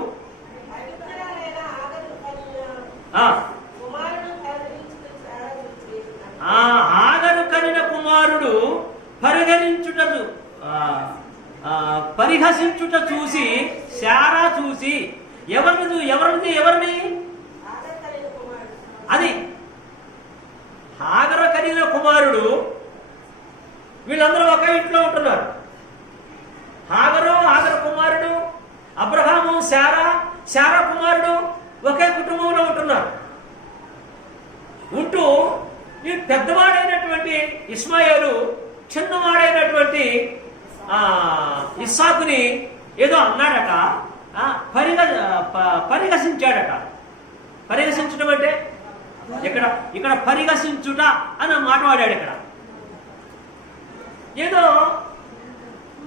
ఆగరు కనిన కుమారుడు పరిహసించుట చూసి శారా చూసి ఎవరిని అది హాగరు కనిన కుమారుడు. వీళ్ళందరూ ఒకే ఇంట్లో ఉంటున్నారు. హాగరు కుమారుడు, అబ్రహాము శారా కుమారుడు ఒకే కుటుంబంలో ఉంటున్నారు. ఉంటూ ఈ పెద్దవాడైనటువంటి ఇస్మాయేలు చిన్నవాడైనటువంటి ఇస్సాకుని ఏదో అన్నాడట, పరిహసించాడట. పరిహసించడం అంటే ఇక్కడ పరిహసించుట అని మాట వాడాడు. ఇక్కడ ఏదో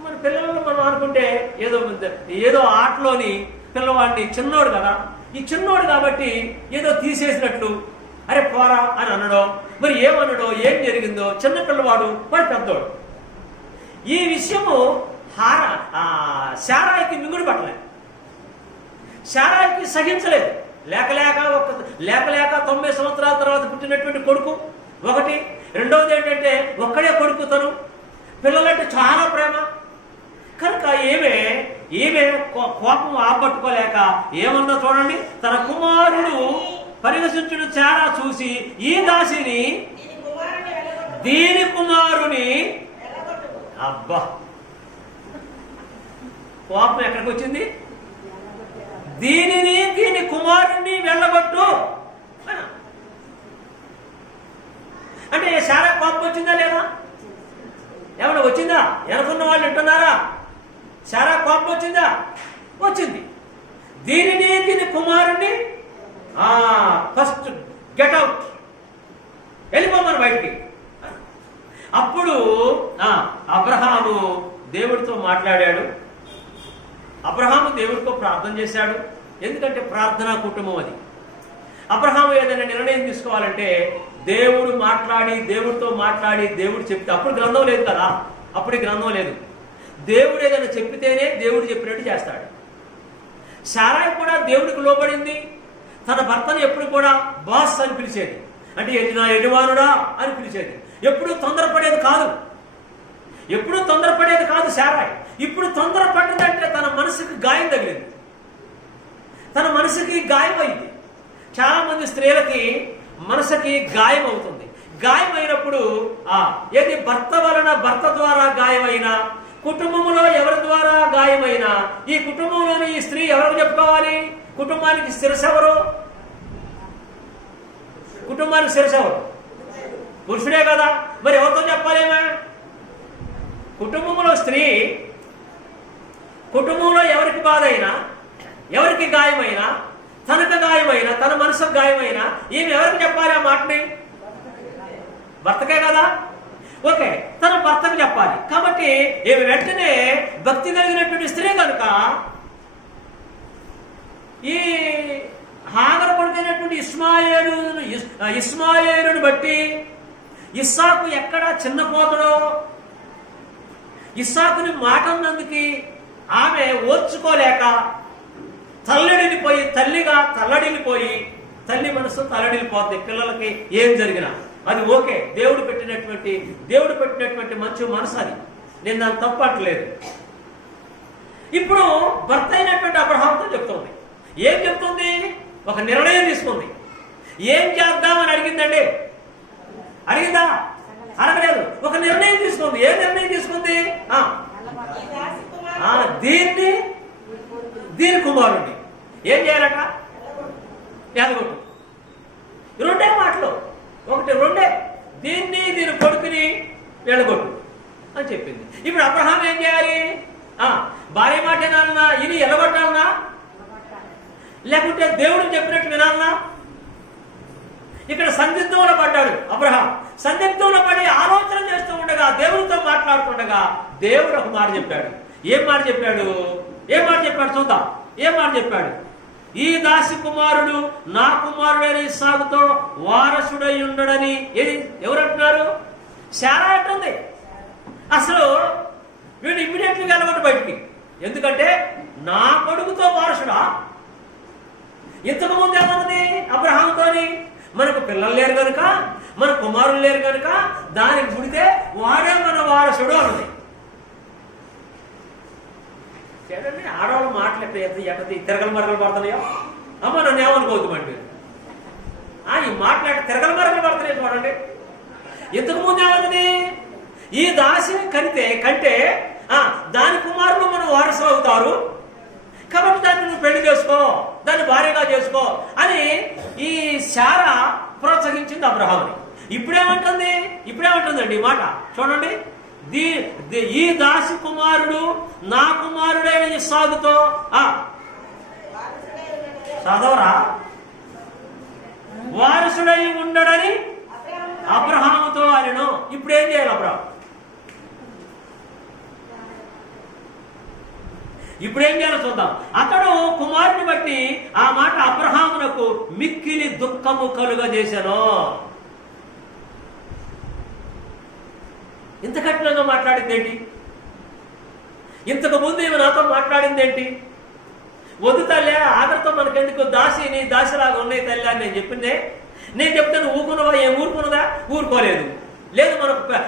మన పిల్లలను మనం అనుకుంటే ఏదో ఆటలోని పిల్లవాడిని చిన్నోడు కదా, ఈ చిన్నోడు కాబట్టి ఏదో తీసేసినట్లు అరే పోరా అని అనడో, మరి ఏమనడో ఏం జరిగిందో చిన్న పిల్లవాడు వాడు పెద్దోడు. ఈ విషయము శారాయికి మింగుడు పట్టలేదు, శారాయికి సహించలేదు. లేక 90 సంవత్సరాల తర్వాత పుట్టినటువంటి కొడుకు ఒకటి. రెండవది ఏంటంటే ఒక్కడే కొడుకు, తను పిల్లలంటే చాలా ప్రేమ. కనుక ఈమె కోపం ఆపట్టుకోలేక ఏమన్నా చూడండి, తన కుమారుడు పరిహసించుడు చాలా చూసి ఈ దాసిని దీని కుమారుని, అబ్బా కోపం ఎక్కడికి వచ్చింది? దీని కుమారుణ్ణి వెళ్ళగొట్టు అంటే శారా కోపం వచ్చిందా లేదా? ఏమన్నా వచ్చిందా? వెనకున్న వాళ్ళు వింటున్నారా? శారా కోపం వచ్చిందా? వచ్చింది. దీని కుమారుణ్ణి ఫస్ట్ గెట్ అవుట్, వెళ్ళిపోమని బయటికి. అప్పుడు అబ్రహాము దేవుడితో మాట్లాడాడు. అబ్రహాము దేవుడితో ప్రార్థన చేశాడు. ఎందుకంటే ప్రార్థనా కుటుంబం అది. అబ్రహాము ఏదైనా నిర్ణయం తీసుకోవాలంటే దేవుడితో మాట్లాడి దేవుడు చెప్తే, అప్పుడు గ్రంథం లేదు కదా, అప్పుడు గ్రంథం లేదు. దేవుడు ఏదైనా చెప్పితేనే దేవుడు చెప్పినట్టు చేస్తాడు. శారాయి కూడా దేవుడికి లోబడింది. తన భర్తను ఎప్పుడు కూడా బాస్ అని పిలిచేది, అంటే నా యజమానుడా అని పిలిచేది. ఎప్పుడు తొందరపడేది కాదు శారాయి. ఇప్పుడు తొందరపడ్డదంటే తన మనసుకి గాయం తగిలింది, తన మనసుకి గాయం అయింది. చాలా మంది స్త్రీలకి మనసుకి గాయం అవుతుంది. గాయం అయినప్పుడు ఏది భర్త ద్వారా గాయమైనా, కుటుంబంలో ఎవరి ద్వారా గాయమైనా, ఈ కుటుంబంలోని ఈ స్త్రీ ఎవరికి చెప్పుకోవాలి? కుటుంబానికి శిరసెవరు? కుటుంబానికి శిరసెవరు? పురుషుడే కదా. మరి ఎవరితో చెప్పాలేమా? కుటుంబంలో స్త్రీ, కుటుంబంలో ఎవరికి బాధ అయినా, ఎవరికి గాయమైనా, తనకు గాయమైనా, తన మనసుకు గాయమైనా ఈమె ఎవరికి చెప్పాలి ఆ మాటని? భర్తకే కదా. ఓకే, తన భర్తకు చెప్పాలి. చెప్పాలి. కాబట్టి ఈమె వెంటనే భక్తి కలిగినటువంటి స్త్రీ కనుక ఈ హాగరు కొడుకైనటువంటి ఇస్మాయేలుని బట్టి ఇస్సాకు ఎక్కడ చిన్నపోతడో, ఇస్సాకుని మాట అన్నందుకు ఆమె ఓర్చుకోలేక తల్లడిల్లిపోయి తల్లి మనసు తల్లడిల్లిపోద్ది. పిల్లలకి ఏం జరిగినా అది ఓకే, దేవుడు పెట్టినటువంటి మంచి మనసు అది, నేను దాన్ని తప్పట్లేదు. ఇప్పుడు భర్త అయినటువంటి అబ్రహాంతో చెప్తుంది. ఏం చెప్తుంది? ఒక నిర్ణయం తీసుకుంది. ఏం చేద్దామని అడిగిందండి? అడిగిందా? అడగలేదు. ఒక నిర్ణయం తీసుకుంది. ఏ నిర్ణయం తీసుకుంది? దీని కుమారుణ్ణి ఏం చేయాలట? ఎదగొట్టు. రెండే మాటలు, రెండే, దీని కొడుకుని వెళ్ళగొట్టు అని చెప్పింది. ఇప్పుడు అబ్రహాం ఏం చేయాలి? భార్య మాట వినాలన్నా, ఇది ఎలగొట్టాలన్నా, లేకుంటే దేవుడు చెప్పినట్టు వినాలన్నా? ఇక్కడ సందిగ్ధంలో పడ్డాడు అబ్రహాం. సందిగ్ధంలో పడి ఆలోచన చేస్తూ ఉండగా, దేవుడితో మాట్లాడుతుండగా దేవుడు ఒక మాట చెప్పాడు. ఏం మాట చెప్పాడు చూద్దాం. ఏం మాట చెప్పాడు? ఈ దాసి కుమారుడు నా కుమారుడైన ఇస్సాకుతో వారసుడై ఉండడని ఎవరు అంటున్నారు? శారా అంటుంది. అసలు వీడు ఇమ్మీడియట్లీ వెళ్ళగొట్టు బయటికి. ఎందుకంటే నా కొడుకుతో వారసుడా? ఇంతకు ముందు ఏమన్నది అబ్రహాంతోని? మనకు పిల్లలు లేరు కనుక, మన కుమారులు లేరు కనుక దానికి పుడితే వాడే మన వారసుడు అన్నది. చూడండి, ఆడవాళ్ళు మాటలు ఎక్కడ తిరగల మరగలు పడుతున్నాయో. అమ్మ నన్ను ఏమనుకోవద్దు అండి, ఈ మాట్లాడి తిరగల మరగలు పడుతున్నాయి చూడండి. ఇంతకు ముందు ఏమన్నది? ఈ దాసిని కంటే దాని కుమారులు మన వారసులు అవుతారు, కాబట్టి దాన్ని నువ్వు పెళ్లి చేసుకో, దాన్ని భార్యగా చేసుకో అని ఈ శారా ప్రోత్సహించింది అబ్రహాంని. ఇప్పుడేమంటుందండి ఈ మాట చూడండి. ఈ దాసి కుమారుడు నా కుమారుడైన ఇస్సాకుతో చదవరా వారసుడై ఉండడని అబ్రహాముతో అనెను. ఇప్పుడు ఏం చేయాలి అబ్రహాం? ఇప్పుడేం చేయాలో చూద్దాం. అతడు కుమారుని బట్టి ఆ మాట అబ్రహామునకు మిక్కిలి దుఃఖము కలుగజేశాను. ఇంత కఠినంగా మాట్లాడింది ఏంటి? ఇంతకు ముందు ఏమి నాతో మాట్లాడింది ఏంటి? వద్దు తల్లి, ఆదరితో మనకెందుకు, దాసిలాగా ఉన్నాయి తల్లి అని నేను చెప్పిందే. నేను చెప్తే నువ్వు ఊరుకున్నవా? ఏం ఊరుకున్నదా? ఊరుకోలేదు. లేదు,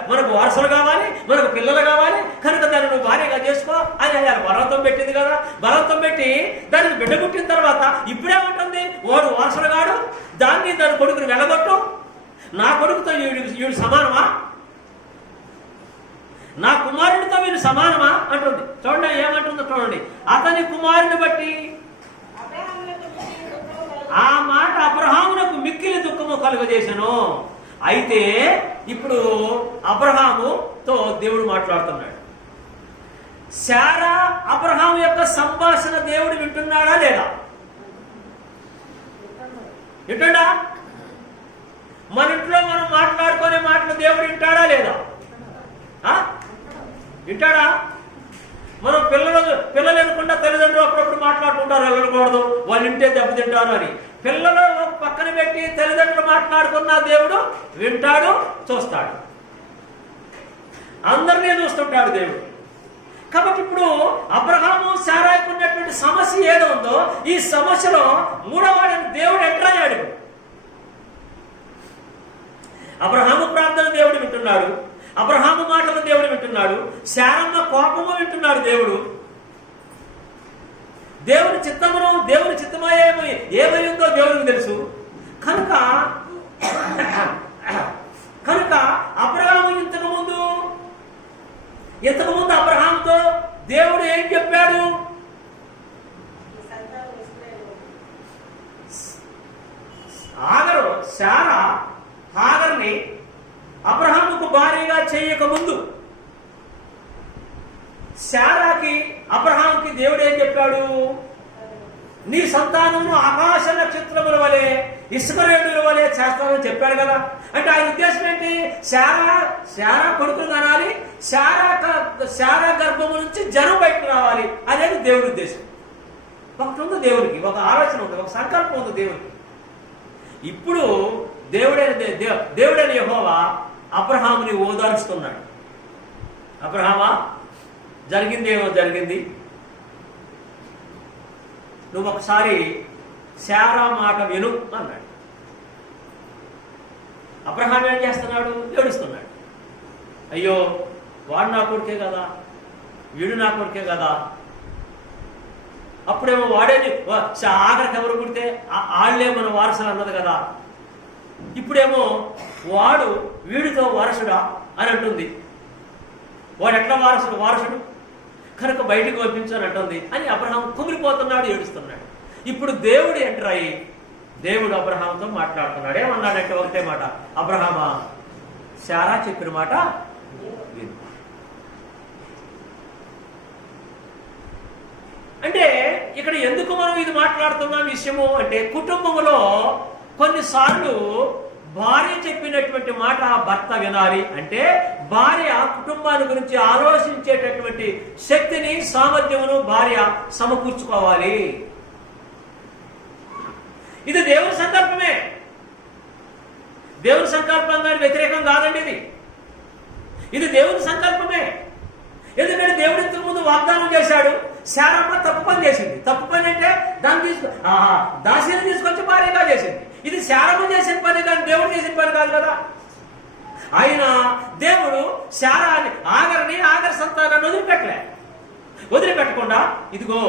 మనకు వారసులు కావాలి, మనకు పిల్లలు కావాలి కనుక దాన్ని నువ్వు భార్యగా చేసుకో అని బలవంతం పెట్టింది కదా. బలవంతం పెట్టి దానికి బిడ్డ పుట్టిన తర్వాత ఇప్పుడేమంటుంది? వాడు వారసులు కాడు, దాని కొడుకుని వెళ్ళగొట్టు. నా కొడుకుతో వీడు సమానమా? నా కుమారుడితో వీడు సమానమా అంటుంది. చూడండి ఏమంటుందో చూడండి. అతని కుమారుని బట్టి ఆ మాట అబ్రహామునకు మిక్కిలి దుఃఖము కలుగజేశాను. అయితే ఇప్పుడు అబ్రహాముతో దేవుడు మాట్లాడుతున్నాడు. శారా అబ్రహాము యొక్క సంభాషణ దేవుడు వింటున్నాడా లేదా? వింటాడా? మన ఇంట్లో మనం మాట్లాడుకునే మాటలు దేవుడు వింటాడా లేదా? వింటాడా? మనం పిల్లలు అనుకుంటా తల్లిదండ్రులు అప్పుడప్పుడు మాట్లాడుకుంటారు, వెళ్ళకూడదు, వాళ్ళు ఇంటే దెబ్బతింటారు అని. పిల్లలు పక్కన పెట్టి తల్లిదండ్రులు మాట్లాడుకున్న దేవుడు వింటాడు, చూస్తాడు, అందరినీ చూస్తుంటాడు దేవుడు. కాబట్టి ఇప్పుడు అబ్రహాము శారాకు ఉన్నటువంటి సమస్య ఏదో ఉందో ఈ సమస్యలో మూడవాడిని దేవుడు ఎంటర్ అయ్యాడు. అబ్రహాము ప్రార్థన దేవుడు వింటున్నాడు, అబ్రహాము మాటలు దేవుడు వింటున్నాడు, శారమ్మ కోపము వింటున్నాడు దేవుడు. దేవుని చిత్తమో ఏమైందో దేవుడికి తెలుసు. కనుక అబ్రహాము ఇంతకుముందు అబ్రహాముతో దేవుడు ఏం చెప్పాడు? శారా హాగర్ని అబ్రహాముకు భార్యగా చేయక ముందు శారాకి అబ్రహాముకి దేవుడు ఏం చెప్పాడు? నీ సంతానమును ఆకాశ నక్షత్రముల వలె ఇసుక రేణుల వలె చేస్తానని చెప్పాడు కదా. అంటే ఆయన ఉద్దేశం ఏంటి? శారా కొడుకులు కనాలి, శారా గర్భము నుంచి జనం బయటకు రావాలి అనేది దేవుడి ఉద్దేశం. ఒకటి ఉంది దేవుడికి, ఒక ఆలోచన ఉంది, ఒక సంకల్పం ఉంది దేవుడికి. ఇప్పుడు దేవుడైన యెహోవా అబ్రహాముని ఓదారుస్తున్నాడు. అబ్రహామా, జరిగిందేమో జరిగింది, నువ్వు ఒకసారి శారా మాట విను అన్నాడు. అబ్రహాం ఏం చేస్తున్నాడు? ఏడుస్తున్నాడు. అయ్యో, వాడు నా కొడుకే కదా, వీడు నా కొడుకే కదా. అప్పుడేమో వాడేది ఆఖరికి ఎవరు పుడితే వాళ్ళే మన వారసులు అన్నది కదా. ఇప్పుడేమో వాడు వీడితో వారసుడా అని అంటుంది. వాడు ఎట్లా వారసుడు కనుక బయటికి పంపించని అంటుంది అని అబ్రహాం కుమిలిపోతున్నాడు, ఏడుస్తున్నాడు. ఇప్పుడు దేవుడు ఎంటర్ అయ్యి దేవుడు అబ్రహాంతో మాట్లాడుతున్నాడు. ఏమన్నాడంటే ఒకటే మాట, అబ్రహామా, శారా చెప్పిన మాట విను. అంటే ఇక్కడ ఎందుకు మనం ఇది మాట్లాడుతున్నాం విషయము అంటే, కుటుంబంలో కొన్నిసార్లు భార్య చెప్పినటువంటి మాట భర్త వినాలి. అంటే భార్య కుటుంబాన్ని గురించి ఆలోచించేటటువంటి శక్తిని, సామర్థ్యమును భార్య సమకూర్చుకోవాలి. ఇది దేవుని సంకల్పమే, దేవుని సంకల్పానికి వ్యతిరేకం కాదండి. ఇది దేవుని సంకల్పమే. ఎందుకంటే దేవుడు ఇంతకు ముందు వాగ్దానం చేశాడు. శారమ్మ తప్పు పని చేసింది. తప్పు పని అంటే దాసిని తీసుకొచ్చి భార్యగా చేసింది. ఇది శారమ్మ చేసిన పని కానీ దేవుడు చేసిన పని కాదు కదా. ఆయన దేవుడు శారాని ఆగర్ సంతానాన్ని వదిలిపెట్టకుండా ఇదిగో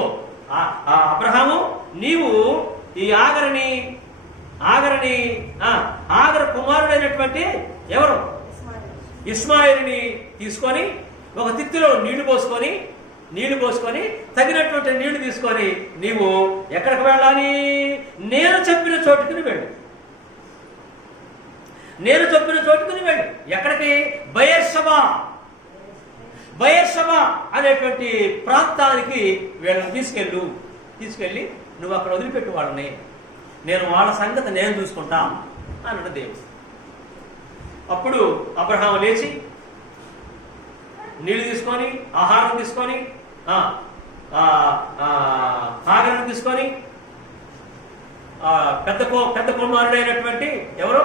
అబ్రహాము, నీవు ఈ ఆగరు కుమారుడైనటువంటి ఎవరు ఇస్మాయిల్ని తీసుకొని ఒక తిత్తిలో నీళ్లు పోసుకొని తగినటువంటి నీళ్లు తీసుకొని నీవు ఎక్కడికి వెళ్ళాలి? నేను చెప్పిన చోటుకుని వెళ్ళు. ఎక్కడికి? బయర్షబా అనేటువంటి ప్రాంతానికి వీళ్ళని తీసుకెళ్ళి నువ్వు అక్కడ వదిలిపెట్టు వాళ్ళని, నేను వాళ్ళ సంగతి నేను చూసుకుంటా అన్నాడు దేవుడు. అప్పుడు అబ్రహాము లేచి నీళ్లు తీసుకొని, ఆహారం తీసుకొని, ఆహారం తీసుకొని పెద్ద కుమారుడైనటువంటి ఎవరు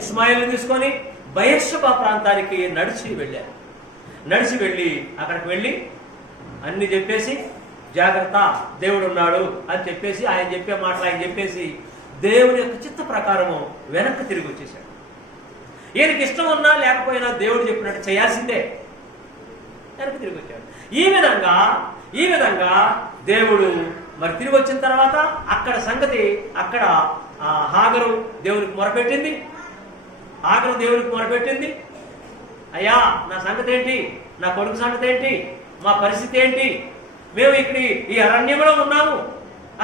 ఇస్మాయిల్ని తీసుకొని బయర్షబా ప్రాంతానికి నడిచి వెళ్ళి అక్కడికి వెళ్ళి అన్ని చెప్పేసి, జాగ్రత్త దేవుడు ఉన్నాడు అని చెప్పేసి, ఆయన చెప్పే మాటలు ఆయన చెప్పేసి దేవుని యొక్క చిత్త ప్రకారము వెనక్కి తిరిగి వచ్చేసాడు. ఈయనకి ఇష్టం ఉన్నా లేకపోయినా దేవుడు చెప్పినట్టు చేయాల్సిందే. వెనక్కి తిరిగి వచ్చాడు. ఈ విధంగా దేవుడు మరి తిరిగి వచ్చిన తర్వాత అక్కడ హాగరు దేవునికి మొరపెట్టింది. అయ్యా, నా సంగతి ఏంటి? నా కొడుకు సంగతి ఏంటి? మా పరిస్థితి ఏంటి? మేము ఇక్కడ ఈ అరణ్యంలో ఉన్నాము,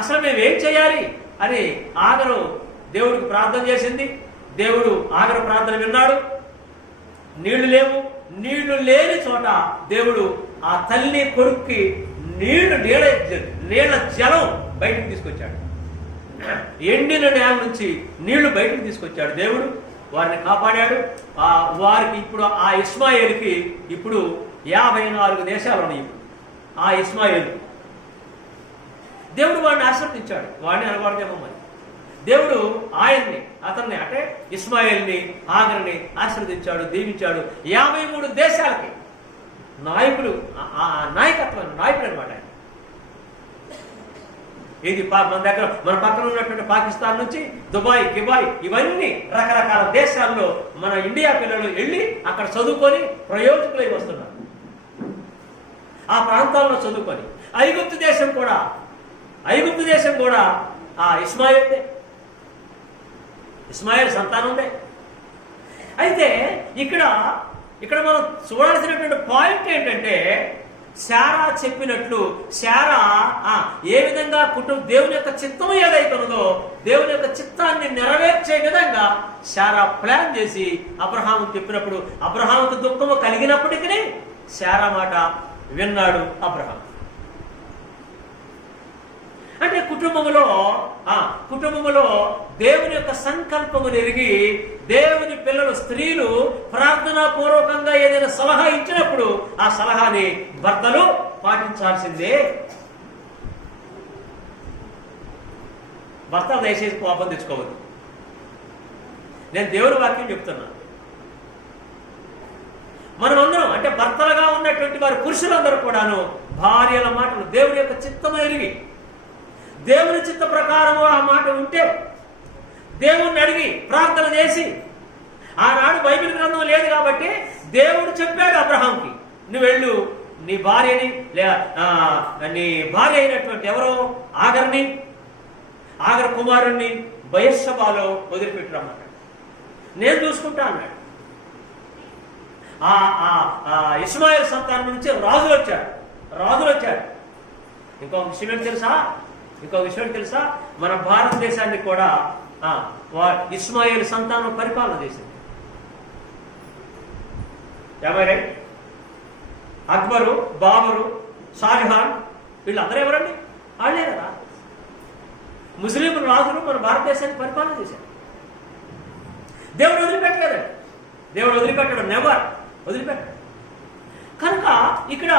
అసలు మేమేం చేయాలి అని ఆగరు దేవుడికి ప్రార్థన చేసింది. దేవుడు ఆగరు ప్రార్థన విన్నాడు. నీళ్లు లేవు. నీళ్లు లేని చోట దేవుడు ఆ తల్లి కొడుక్కి నీళ్ల జలం బయటకు తీసుకొచ్చాడు. ఎండిన నేల నుంచి నీళ్లు బయటకు తీసుకొచ్చాడు దేవుడు. వారిని కాపాడాడు. వారికి ఇప్పుడు ఆ ఇస్మాయిల్కి ఇప్పుడు 54 దేశాలు ఉన్నాయి. ఇప్పుడు ఆ ఇస్మాయిల్ దేవుడు వాడిని ఆశీర్వదించాడు. వాడిని అనకూడదేమో మరి. దేవుడు అతన్ని అంటే ఇస్మాయిల్ని, ఆగర్ని ఆశీర్వదించాడు, దీవించాడు. 53 దేశాలకి నాయకుడు అనమాట. ఇది మన పక్కన ఉన్నటువంటి పాకిస్తాన్ నుంచి దుబాయ్, గిబాయ్ ఇవన్నీ రకరకాల దేశాల్లో మన ఇండియా పిల్లలు వెళ్ళి అక్కడ చదువుకొని ప్రయోజకులై వస్తున్నారు. ఆ ప్రాంతాల్లో చదువుకొని ఐగుప్తు దేశం కూడా ఆ ఇస్మాయిల్ సంతానందే. అయితే ఇక్కడ మనం చూడాల్సినటువంటి పాయింట్ ఏంటంటే, శారా చెప్పినట్లు ఏ విధంగా దేవుని యొక్క చిత్తం ఏదైతున్నదో దేవుని యొక్క చిత్తాన్ని నెరవేర్చే విధంగా శారా ప్లాన్ చేసి అబ్రహాము చెప్పినప్పుడు అబ్రహాముకు దుఃఖము కలిగినప్పటికీ శారా మాట విన్నాడు అబ్రహాం. అంటే కుటుంబములో దేవుని యొక్క సంకల్పమును ఎరిగి దేవుని పిల్లలు స్త్రీలు ప్రార్థనా పూర్వకంగా ఏదైనా సలహా ఇచ్చినప్పుడు ఆ సలహాని భర్తలు పాటించాల్సిందే. భర్తలు దయచేసి కోపం తెచ్చుకోవద్దు. నేను దేవుని వాక్యం చెప్తున్నా. మనమందరం అంటే భర్తలుగా ఉన్నటువంటి వారి పురుషులందరూ కూడాను భార్యల మాటలు దేవుని యొక్క చిత్తము ఎరిగి దేవుని చిత్త ప్రకారము ఆ మాట ఉంటే దేవుణ్ణి అడిగి ప్రార్థన చేసి, ఆనాడు బైబిల్ గ్రంథం లేదు కాబట్టి దేవుడు చెప్పాడు అబ్రహాంకి, నువ్వు వెళ్ళు నీ భార్యని నీ భార్య అయినటువంటి ఎవరో ఆగర్ కుమారుణ్ణి బయర్షబాలో వదిలిపెట్టురన్నమాట, నేను చూసుకుంటా అన్నాడు. ఇస్మాయిల్ సంతానం నుంచి రాజులు వచ్చాడు. ఇంకొక విషయం తెలుసా, మన భారతదేశాన్ని కూడా ఇస్మాయిల్ సంతానం పరిపాలన చేసింది. అక్బరు, బాబరు, షాజహాన్ వీళ్ళందరూ ఎవరండి? వాళ్ళే కదా ముస్లిం రాజులు మన భారతదేశాన్ని పరిపాలన చేశారు. దేవుడు వదిలిపెట్టలేదండి. దేవుడు వదిలిపెట్టాడు, నెవర్ వదిలిపెట్టాడు. కనుక ఇక్కడ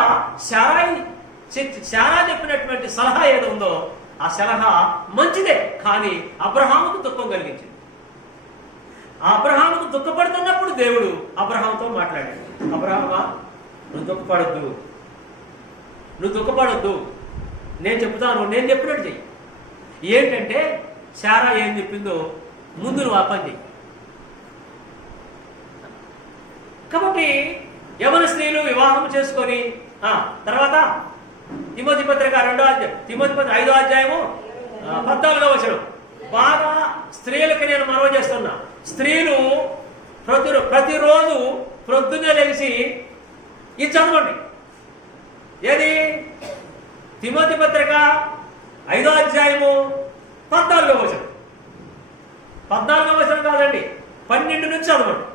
శారా చెప్పినటువంటి సలహా ఏదో ఉందో ఆ సలహా మంచిదే, కానీ అబ్రహాముకు దుఃఖం కలిగించింది. ఆ అబ్రహాముకు దుఃఖపడుతున్నప్పుడు దేవుడు అబ్రహాంతో మాట్లాడాడు. అబ్రహామా, నువ్వు దుఃఖపడొద్దు, నేను చెప్తాను, నేను చెప్పినట్టు చెయ్యి. ఏంటంటే శారా ఏం చెప్పిందో ముందు నువ్వు ఆ పని చెయ్యి. కాబట్టి యవన స్త్రీలు వివాహం చేసుకొని తర్వాత తిమోతి పత్రిక 5వ అధ్యాయము 14వ వచనం బాగా స్త్రీలకి నేను మనవి చేస్తున్నా. స్త్రీలు ప్రతిరోజు ప్రొద్దునే లేచి ఇది చదవండి. ఏది? తిమోతి పత్రిక 5వ అధ్యాయము 14వ వచనం. 14వ వచనం కాదండి, 12 నుంచి చదవండి.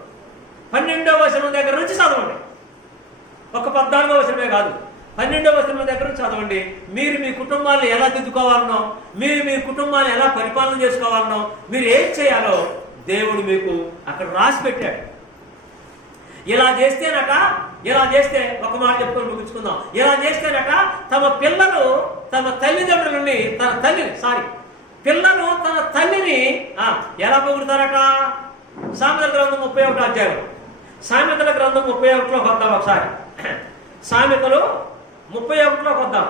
12వ వచనం దగ్గర నుంచి చదవండి. ఒక 14వ వచనమే కాదు, 12వ వచనం దగ్గర నుంచి చదవండి. మీరు మీ కుటుంబాలను ఎలా దిద్దుకోవాలనో, మీరు మీ కుటుంబాన్ని ఎలా పరిపాలన చేసుకోవాలనో, మీరు ఏం చేయాలో దేవుడు మీకు అక్కడ రాసి పెట్టాడు. ఇలా చేస్తే ఒక మాట చెప్పుకొని ముగించుకుందాం. ఇలా చేస్తేనట పిల్లలు తన తల్లిని ఎలా పొగుడుతారట? సామెతల గ్రంథం 31వ అధ్యాయం. సామెతల గ్రంథం 31లోకి వద్దాం ఒకసారి. సామెతలు 31లోకి వద్దాం.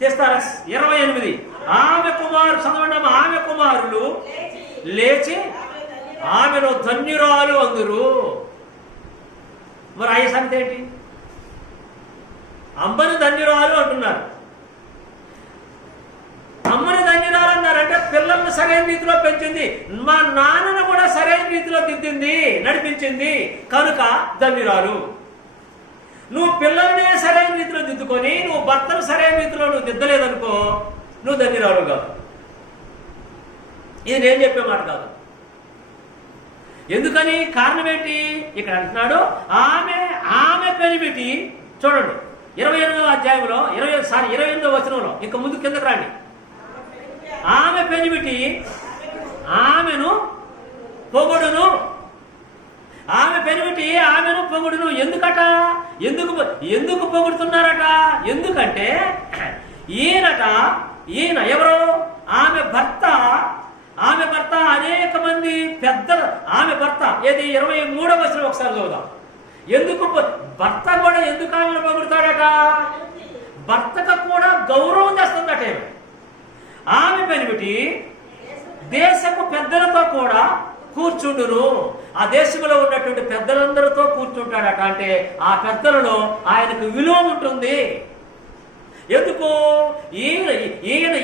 తీస్తారా? 28. ఆమె కుమారులు లేచి ఆమెను ధన్యురాలు అందురు. మరి అయ్యే సంగతి ఏంటి? అమ్మని ధన్యురాలు అంటున్నారు. అమ్మని ధన్యురాలు అన్నారంటే పిల్లల్ని సరైన రీతిలో పెంచింది, మా నాన్నను కూడా సరైన రీతిలో దిద్దింది, నడిపించింది, కనుక ధన్యురాలు. నువ్వు పిల్లల్ని సరైన రీతిలో దిద్దుకొని నువ్వు భర్తను సరైన రీతిలో నువ్వు దిద్దలేదనుకో, నువ్వు ధన్యురాలు కాదు. ఇది నేను చెప్పే మాట కాదు. ఎందుకని? కారణం ఏంటి? ఇక్కడ అంటున్నాడు ఆమె పెనిమిటి. చూడండి 28వ అధ్యాయంలో 28వ వచనంలో ఇంకా ముందు కిందకు రండి. ఆమె పెనిమిటి ఆమెను పొగుడును. ఆమె పెనిమిటి ఆమెను పొగుడును. ఎందుకట? ఎందుకు పొగుడుతున్నారట? ఎందుకంటే ఈయన ఎవరు? ఆమె భర్త అనేక మంది పెద్దలు. ఆమె భర్త ఏది? 23వ వచనం ఒకసారి చదువుదాం. ఎందుకు భర్త కూడా ఎందుకు ఆమెను పొగుడుతాడట? భర్తకు కూడా గౌరవం తెస్తుందట. ఆమె పెనిమిటి దేశపు పెద్దలతో కూడా కూర్చుండును. ఆ దేశంలో ఉన్నటువంటి పెద్దలందరితో కూర్చుంటాడట. అంటే ఆ పెద్దలలో ఆయనకు విలువ ఉంటుంది. ఎందుకు? ఈయన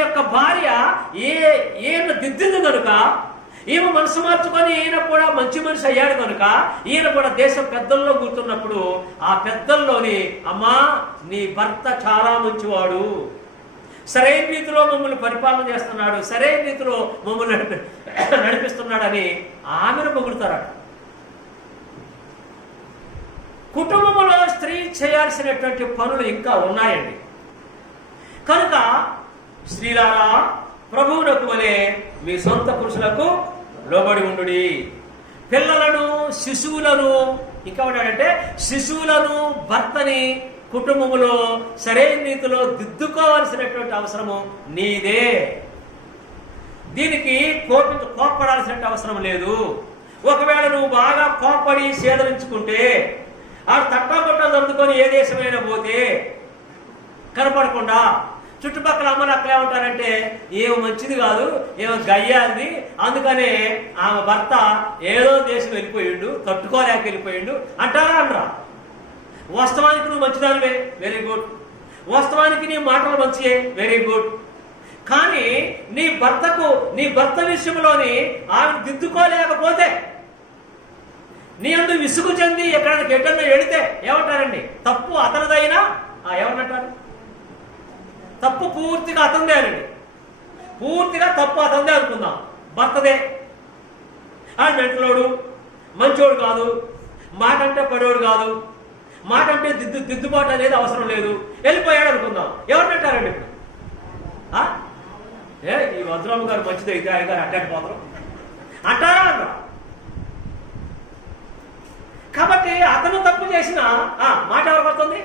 యొక్క భార్య ఈయన దిద్దింది కనుక, ఈమె మనసు మార్చుకొని ఈయన కూడా మంచి మనిషి అయ్యాడు కనుక ఈయన కూడా దేశ పెద్దల్లో కూర్చున్నప్పుడు ఆ పెద్దల్లోని, అమ్మా నీ భర్త చాలా మంచివాడు, సరైన రీతిలో మమ్మల్ని పరిపాలన చేస్తున్నాడు, సరైన రీతిలో మమ్మల్ని నడిపిస్తున్నాడని ఆమెను పొగుడుతారట. కుటుంబంలో స్త్రీ చేయాల్సినటువంటి పనులు ఇంకా ఉన్నాయండి. కనుక స్త్రీలారా ప్రభువునకు వలె మీ సొంత పురుషులకు లోబడి ఉండుడి. పిల్లలను, శిశువులను, ఇంకా అంటే శిశువులను, భర్తని కుటుంబములో సరైన రీతిలో దిద్దుకోవాల్సినటువంటి అవసరము నీదే. దీనికి కోప్పడాల్సిన అవసరం లేదు. ఒకవేళ నువ్వు బాగా కోప్పడి సేదరించుకుంటే ఆ తట్టబొట్టలు సర్దుకొని ఏ దేశమైనా పోతే కనపడకుండా చుట్టుపక్కల అమ్మలు అక్కడ ఏమంటారంటే ఏమో మంచిది కాదు, ఏమో గయ్యాది, అందుకనే ఆమె భర్త ఏదో దేశం వెళ్ళిపోయిండు, తట్టుకోలేక వెళ్ళిపోయిండు అంటారా అనరా? వాస్తవానికి నువ్వు మంచిదానివే, వెరీ గుడ్. వాస్తవానికి నీ మాటలు మంచియే, వెరీ గుడ్. కానీ నీ భర్త విషయంలోని ఆమె దిద్దుకోలేకపోతే, నీ అందు విసుగు చెంది ఎక్కడన్నా ఎడితే ఏమంటారండి? తప్పు అతనిదైనా ఏమన్నంటారు? తప్పు పూర్తిగా అతనిదే అనండి. పూర్తిగా తప్పు అతనిదే అనుకుందాం, భర్తదే. ఆ మెంటలోడు, మంచోడు కాదు, మాట అంటే పడేవాడు కాదు, మాట అంటే దిద్దుబాటు అనేది అవసరం లేదు, వెళ్ళిపోయాడు అనుకుందాం. ఎవరినంటారండి ఇప్పుడు? ఈ వజ్రమ్మ గారు మంచిది అయితే ఆయన గారు అడ్డాడు పోతారు అంటారా అన్నా? కాబట్టి అతను తప్పు చేసిన మాట ఎవరికి వస్తుంది?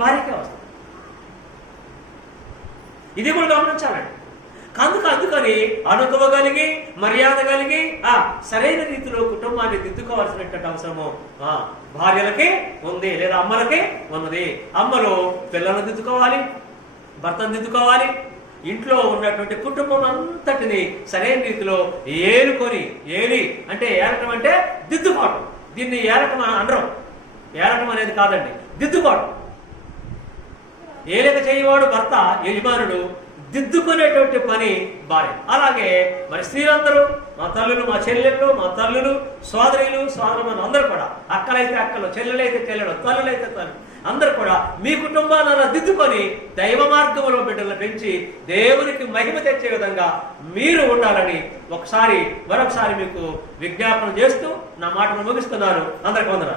భార్యకే వస్తుంది. ఇది కూడా గమనించాలండి. అందుకని అణుకువ కలిగి, మర్యాద కలిగి సరైన రీతిలో కుటుంబాన్ని దిద్దుకోవాల్సినటువంటి అవసరము భార్యలకి ఉంది, లేదా అమ్మలకి ఉన్నది. అమ్మలు పిల్లలను దిద్దుకోవాలి, భర్తను దిద్దుకోవాలి, ఇంట్లో ఉన్నటువంటి కుటుంబం అంతటిని సరైన రీతిలో ఏలి అంటే ఏలటం అంటే దిద్దుకోవడం. దీన్ని ఏలటం అనరు. ఏలటం అనేది కాదండి, దిద్దుకోవడం. ఏలిక చేయవాడు భర్త, యజమానుడు, దిద్దుకునేటువంటి పని భార్య. అలాగే మరి స్త్రీలందరూ, మా తల్లులు, మా చెల్లెళ్ళు, మా తల్లులు, సోదరులు, సోదరులు అందరూ కూడా, అక్కలైతే అక్కలు, చెల్లెలైతే చెల్లెలు, తల్లులైతే తల్లు, అందరూ కూడా మీ కుటుంబాలను దిద్దుకొని దైవ మార్గంలో బిడ్డలను పెంచి దేవునికి మహిమ తెచ్చే విధంగా మీరు ఉండాలని మరొకసారి మీకు విజ్ఞాపన చేస్తూ నా మాటను ముగిస్తున్నాను. అందరికీ వందనాలు.